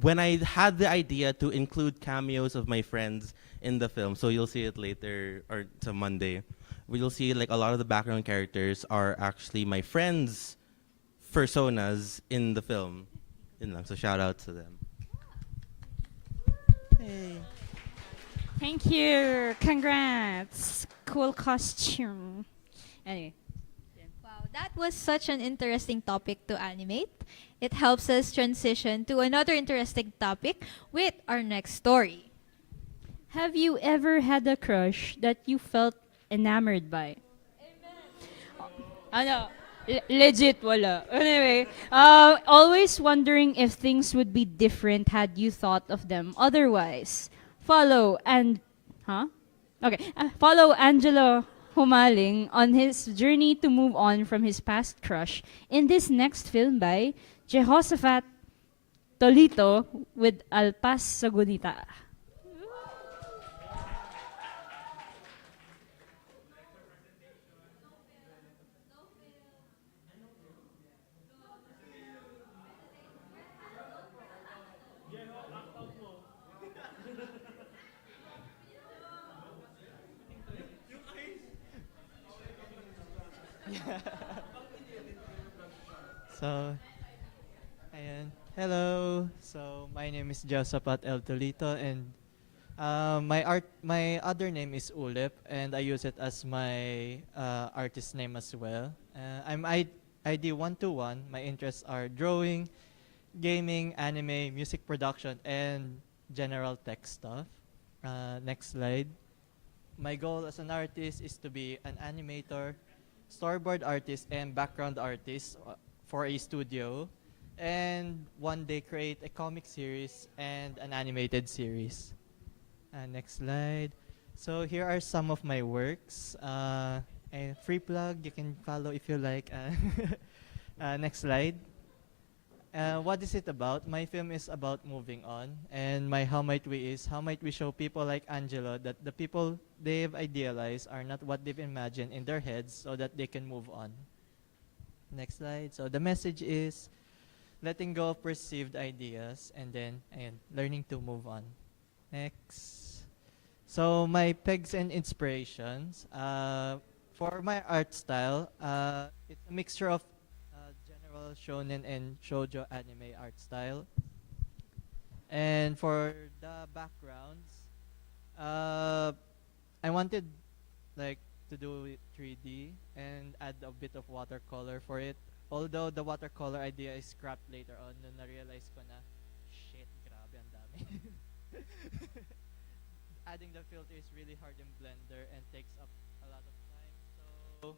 when I had the idea to include cameos of my friends in the film. So you'll see it later, or to Monday. You'll see like a lot of the background characters are actually my friends' personas in the film. So shout out to them. Hey. Thank you. Congrats. Cool costume. Anyway. Wow, that was such an interesting topic to animate. It helps us transition to another interesting topic with our next story. Have you ever had a crush that you felt enamored by? Ano? Legit wala. Anyway, always wondering if things would be different had you thought of them otherwise. Follow Angelo Humaling on his journey to move on from his past crush in this next film by Jehoshaphat Tolito with Alpas Sagunita. So, ayan. Hello. So, my name is Josapat El Tolito, and my other name is Ulip, and I use it as my artist name as well. I'm ID 121. My interests are drawing, gaming, anime, music production, and general tech stuff. Next slide. My goal as an artist is to be an animator, storyboard artist, and background artist for a studio, and one day create a comic series and an animated series. Next slide. So here are some of my works. A free plug, you can follow if you like. Next slide. What is it about? My film is about moving on, and my how might we show people like Angelo that the people they've idealized are not what they've imagined in their heads, so that they can move on. Next slide. So the message is letting go of perceived ideas and learning to move on. Next. So my pegs and inspirations. For my art style, it's a mixture of general shonen and shoujo anime art style. And for the backgrounds, I wanted like to do it 3D and add a bit of watercolor for it. Although the watercolor idea is scrapped later on, nung na-realize ko na, shit, grabe, ang dami. Adding the filter is really hard in Blender and takes up a lot of time. So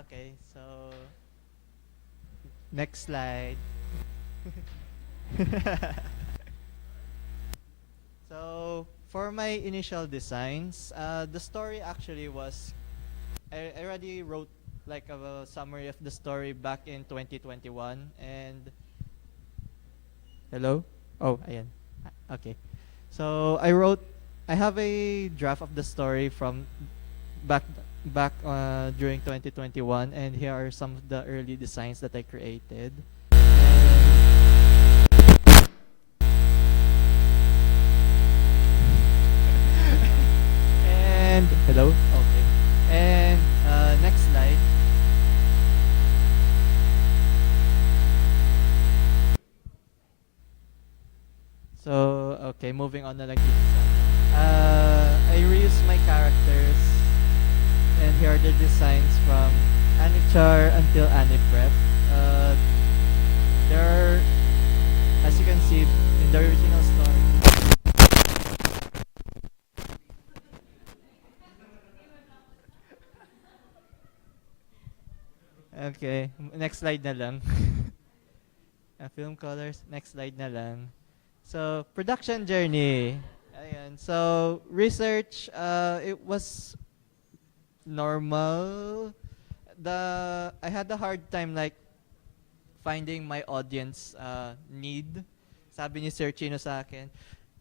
okay, so next slide. So for my initial designs, the story actually was I already wrote like a summary of the story back in 2021 and hello. Oh, ayan. Okay. So I have a draft of the story from back during 2021, and here are some of the early designs that I created. And hello. Okay. And next slide. So, okay, moving on na lang dito sa I reused my characters, and here are the designs from Anichar until Aniprep. There are, as you can see, in the original story. Okay, next slide na lang. Film colors, next slide na lang. So, production journey. Ayan. So, research, it was normal. I had a hard time like finding my audience need. Sabi ni Sir Chino sa akin,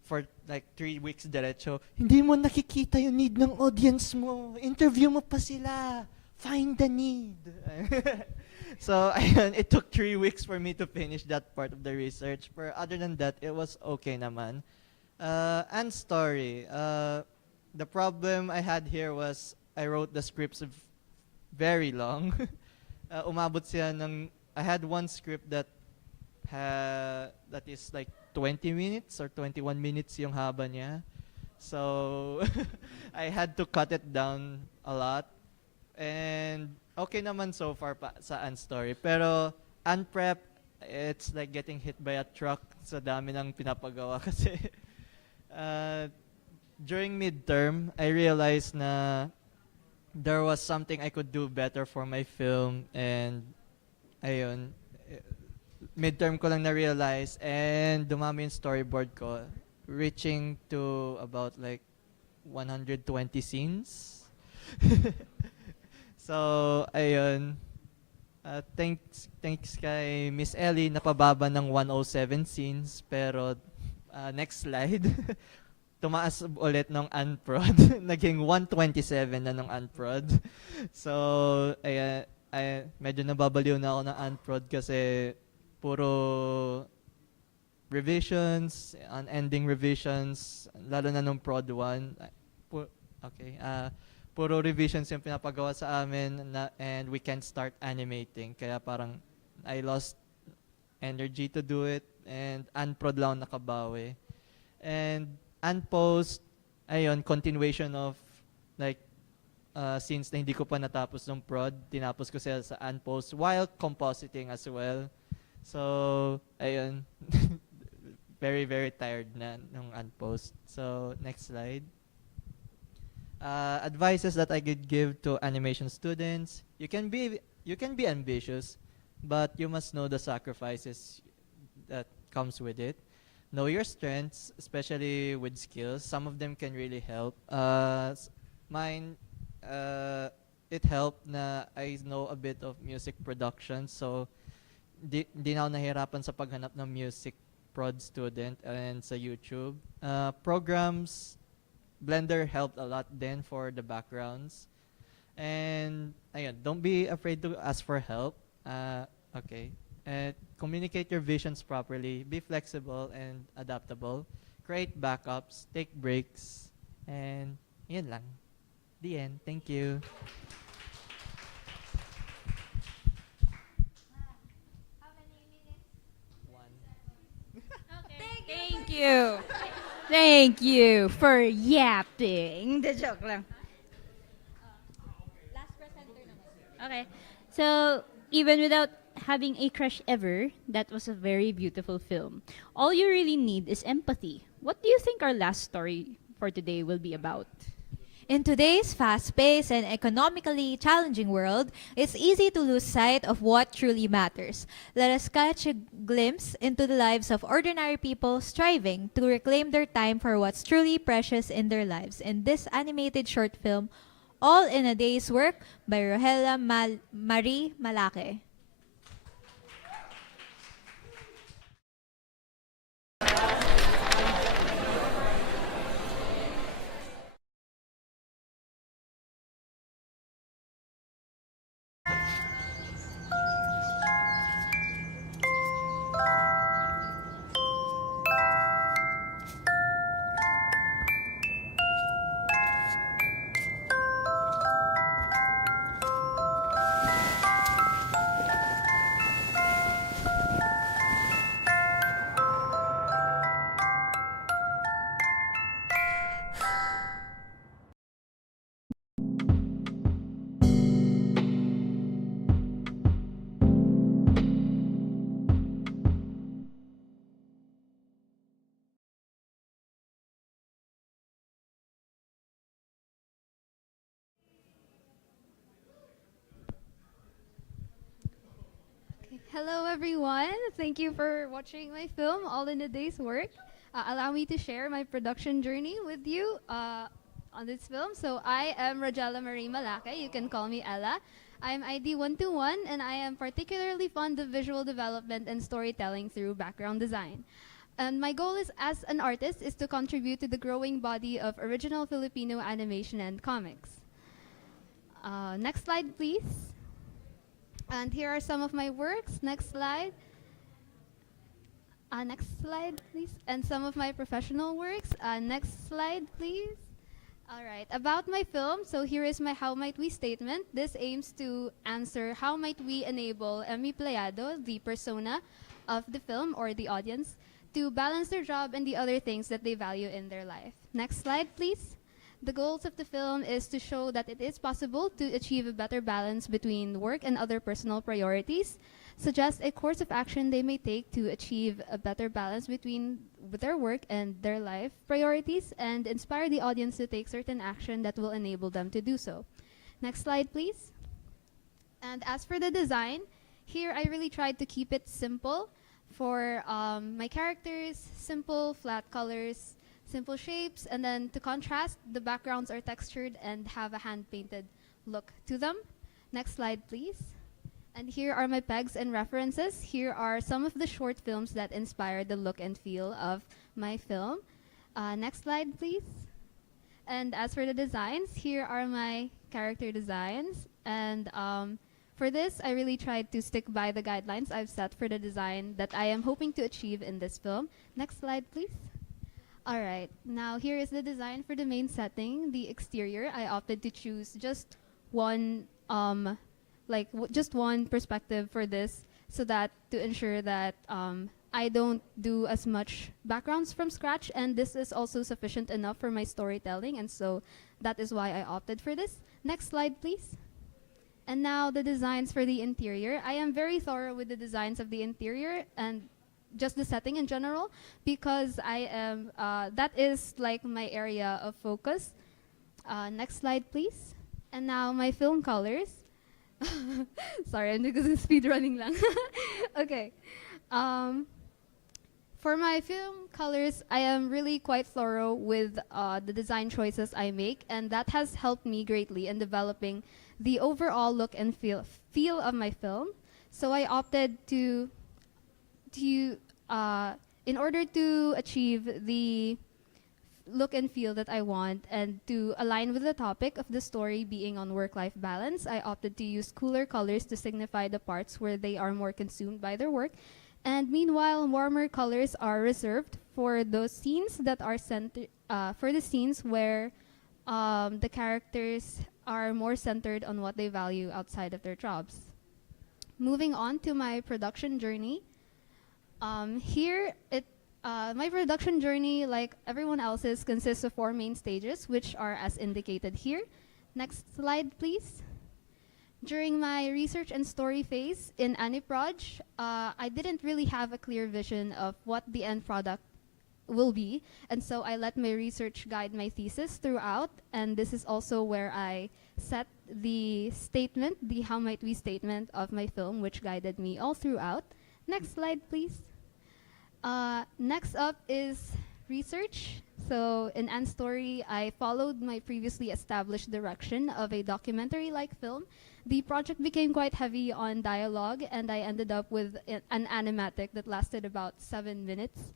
for like 3 weeks diretso, hindi mo nakikita yung need ng audience mo. Interview mo pa sila. Find the need. So, ayun, it took 3 weeks for me to finish that part of the research. But other than that, it was okay naman. And story. The problem I had here was I wrote the scripts very long. Umabot siya ng, I had one script that is like 20 minutes or 21 minutes yung haba niya. So, I had to cut it down a lot. And okay naman so far pa sa Unstory. Pero Unprep, it's like getting hit by a truck sa dami ng pinapagawa kasi during midterm, I realized na there was something I could do better for my film, and ayun, midterm ko lang na-realize and dumami yung storyboard ko, reaching to about like 120 scenes. So, ayun. Thanks kay Miss Ellie, napababa ng 107 scenes. Pero, next slide. Tumaas ulit ng unprod. Naging 127 na ng unprod. So, medyo nababaliw na ako ng unprod kasi puro revisions, unending revisions, lalo na nung prod 1. Okay. Puro revisions yung pinapagawa sa amin and we can't start animating. Kaya parang I lost energy to do it and unprod lang nakabawi. And unpost, ayun, continuation of like scenes na hindi ko pa natapos ng prod, tinapos ko sila sa unpost while compositing as well. So, ayun, very, very tired na nung unpost. So, next slide. Advices that I could give to animation students. You can be ambitious, but you must know the sacrifices that comes with it. Know your strengths, especially with skills. Some of them can really help. Mine, it helped na I know a bit of music production, so di na ako nahirapan sa paghanap ng music prod student and sa YouTube. Programs, Blender helped a lot then for the backgrounds. And ayun, don't be afraid to ask for help. Okay. Communicate your visions properly. Be flexible and adaptable. Create backups. Take breaks. And yun lang. The end. Thank you. Thank you. Thank you for yapping. The joke lang. Okay. So, even without having a crush ever, that was a very beautiful film. All you really need is empathy. What do you think our last story for today will be about? In today's fast-paced and economically challenging world, it's easy to lose sight of what truly matters. Let us catch a glimpse into the lives of ordinary people striving to reclaim their time for what's truly precious in their lives in this animated short film, All in a Day's Work by Rohela Marie Malake. Hello, everyone. Thank you for watching my film, All in a Day's Work. Allow me to share my production journey with you on this film. So, I am Rajala Marie Malake. You can call me Ella. I'm ID 121, and I am particularly fond of visual development and storytelling through background design. And my goal is, as an artist, is to contribute to the growing body of original Filipino animation and comics. Next slide, please. And here are some of my works. Next slide. Next slide, please. And some of my professional works. Next slide, please. All right. About my film, so here is my How Might We statement. This aims to answer how might we enable Emmy Playado, the persona of the film or the audience, to balance their job and the other things that they value in their life. Next slide, please. The goals of the film is to show that it is possible to achieve a better balance between work and other personal priorities, suggest a course of action they may take to achieve a better balance between their work and their life priorities, and inspire the audience to take certain action that will enable them to do so. Next slide, please. And as for the design, here I really tried to keep it simple for my characters, simple, flat colors, simple shapes, and then to contrast, the backgrounds are textured and have a hand-painted look to them. Next slide, please. And here are my pegs and references. Here are some of the short films that inspired the look and feel of my film. Next slide, please. And as for the designs, here are my character designs. And for this, I really tried to stick by the guidelines I've set for the design that I am hoping to achieve in this film. Next slide, please. All right, now here is the design for the main setting, the exterior. I opted to choose just one, just one perspective for this, so that to ensure that I don't do as much backgrounds from scratch, and this is also sufficient enough for my storytelling, and so that is why I opted for this. Next slide, please. And now the designs for the interior. I am very thorough with the designs of the interior and just the setting in general, because I am that is like my area of focus. Next slide, please. And now my film colors. Sorry, I'm just speed running lang. Okay. For my film colors, I am really quite thorough with the design choices I make, and that has helped me greatly in developing the overall look and feel of my film. So I opted to in order to achieve the look and feel that I want and to align with the topic of the story being on work-life balance, I opted to use cooler colors to signify the parts where they are more consumed by their work. And meanwhile, warmer colors are reserved for those scenes that are for the scenes where the characters are more centered on what they value outside of their jobs. Moving on to my production journey. Here, My production journey, like everyone else's, consists of 4 main stages, which are as indicated here. Next slide, please. During my research and story phase in Aniproj, I didn't really have a clear vision of what the end product will be, and so I let my research guide my thesis throughout, and this is also where I set the statement, the how might we statement of my film, which guided me all throughout. Next slide, please. Next up is research. So in Anne's story, I followed my previously established direction of a documentary-like film. The project became quite heavy on dialogue, and I ended up with an animatic that lasted about 7 minutes.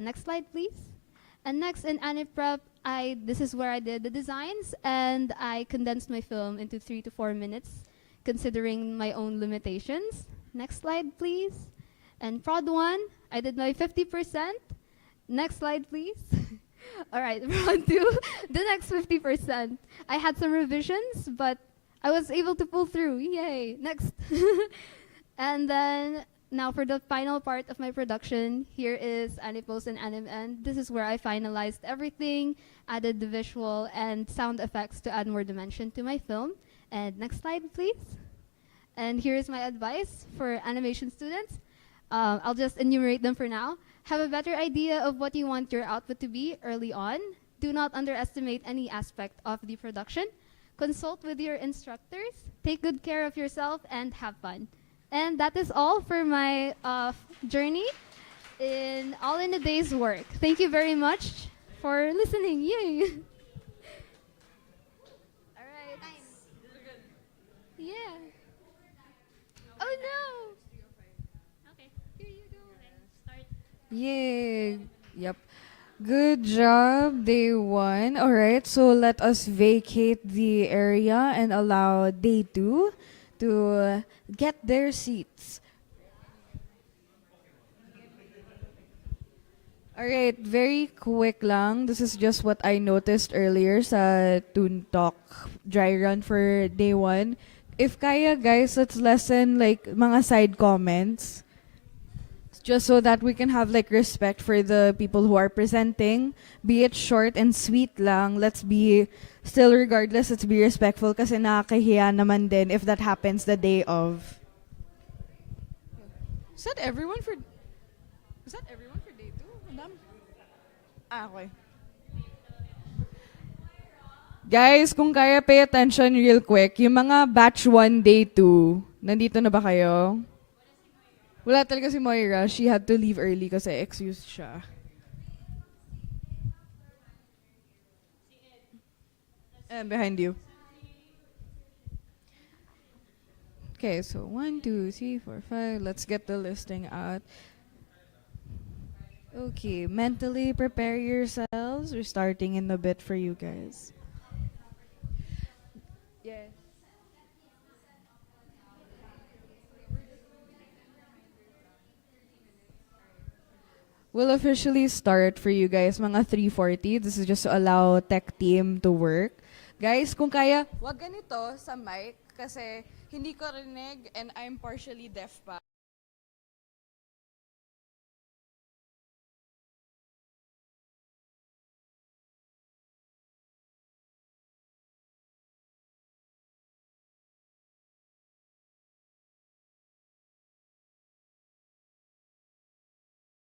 Next slide, please. And next in Aniprep, this is where I did the designs, and I condensed my film into 3 to 4 minutes, considering my own limitations. Next slide, please. And prod 1, I did my 50%. Next slide, please. All right, prod 2, the next 50%. I had some revisions, but I was able to pull through. Yay. Next. And then now for the final part of my production, here is Anipos and Anim End. This is where I finalized everything, added the visual and sound effects to add more dimension to my film. And next slide, please. And here is my advice for animation students. I'll just enumerate them for now. Have a better idea of what you want your output to be early on. Do not underestimate any aspect of the production. Consult with your instructors. Take good care of yourself and have fun. And that is all for my journey in all in a day's work. Thank you very much for listening. Yay! All right. Yeah. Oh no! Okay. Here you go. Start. Yay. Yep. Good job, day one. All right, so let us vacate the area and allow day two to get their seats. All right, very quick lang. This is just what I noticed earlier sa toontalk dry run for day one. If kaya, guys, let's lessen like mga side comments. Just so that we can have like respect for the people who are presenting. Be it short and sweet lang. Let's be, still regardless, let's be respectful kasi nakakahiya naman din if that happens the day of. Is that everyone for day 2? Madam? Okay. Guys, kung kaya pay attention real quick. Yung mga batch 1 day 2, nandito na ba kayo? Wala talaga si Moira. She had to leave early kasi excused siya. And behind you. Okay, so 1, 2, 3, 4, 5. Let's get the listing out. Okay, mentally prepare yourselves. We're starting in a bit for you guys. Yeah. We'll officially start for you guys mga 3:40. This is just to allow tech team to work. Guys, kung kaya, wag ganito sa mic kasi hindi ko rinig and I'm partially deaf pa.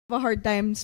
A hard time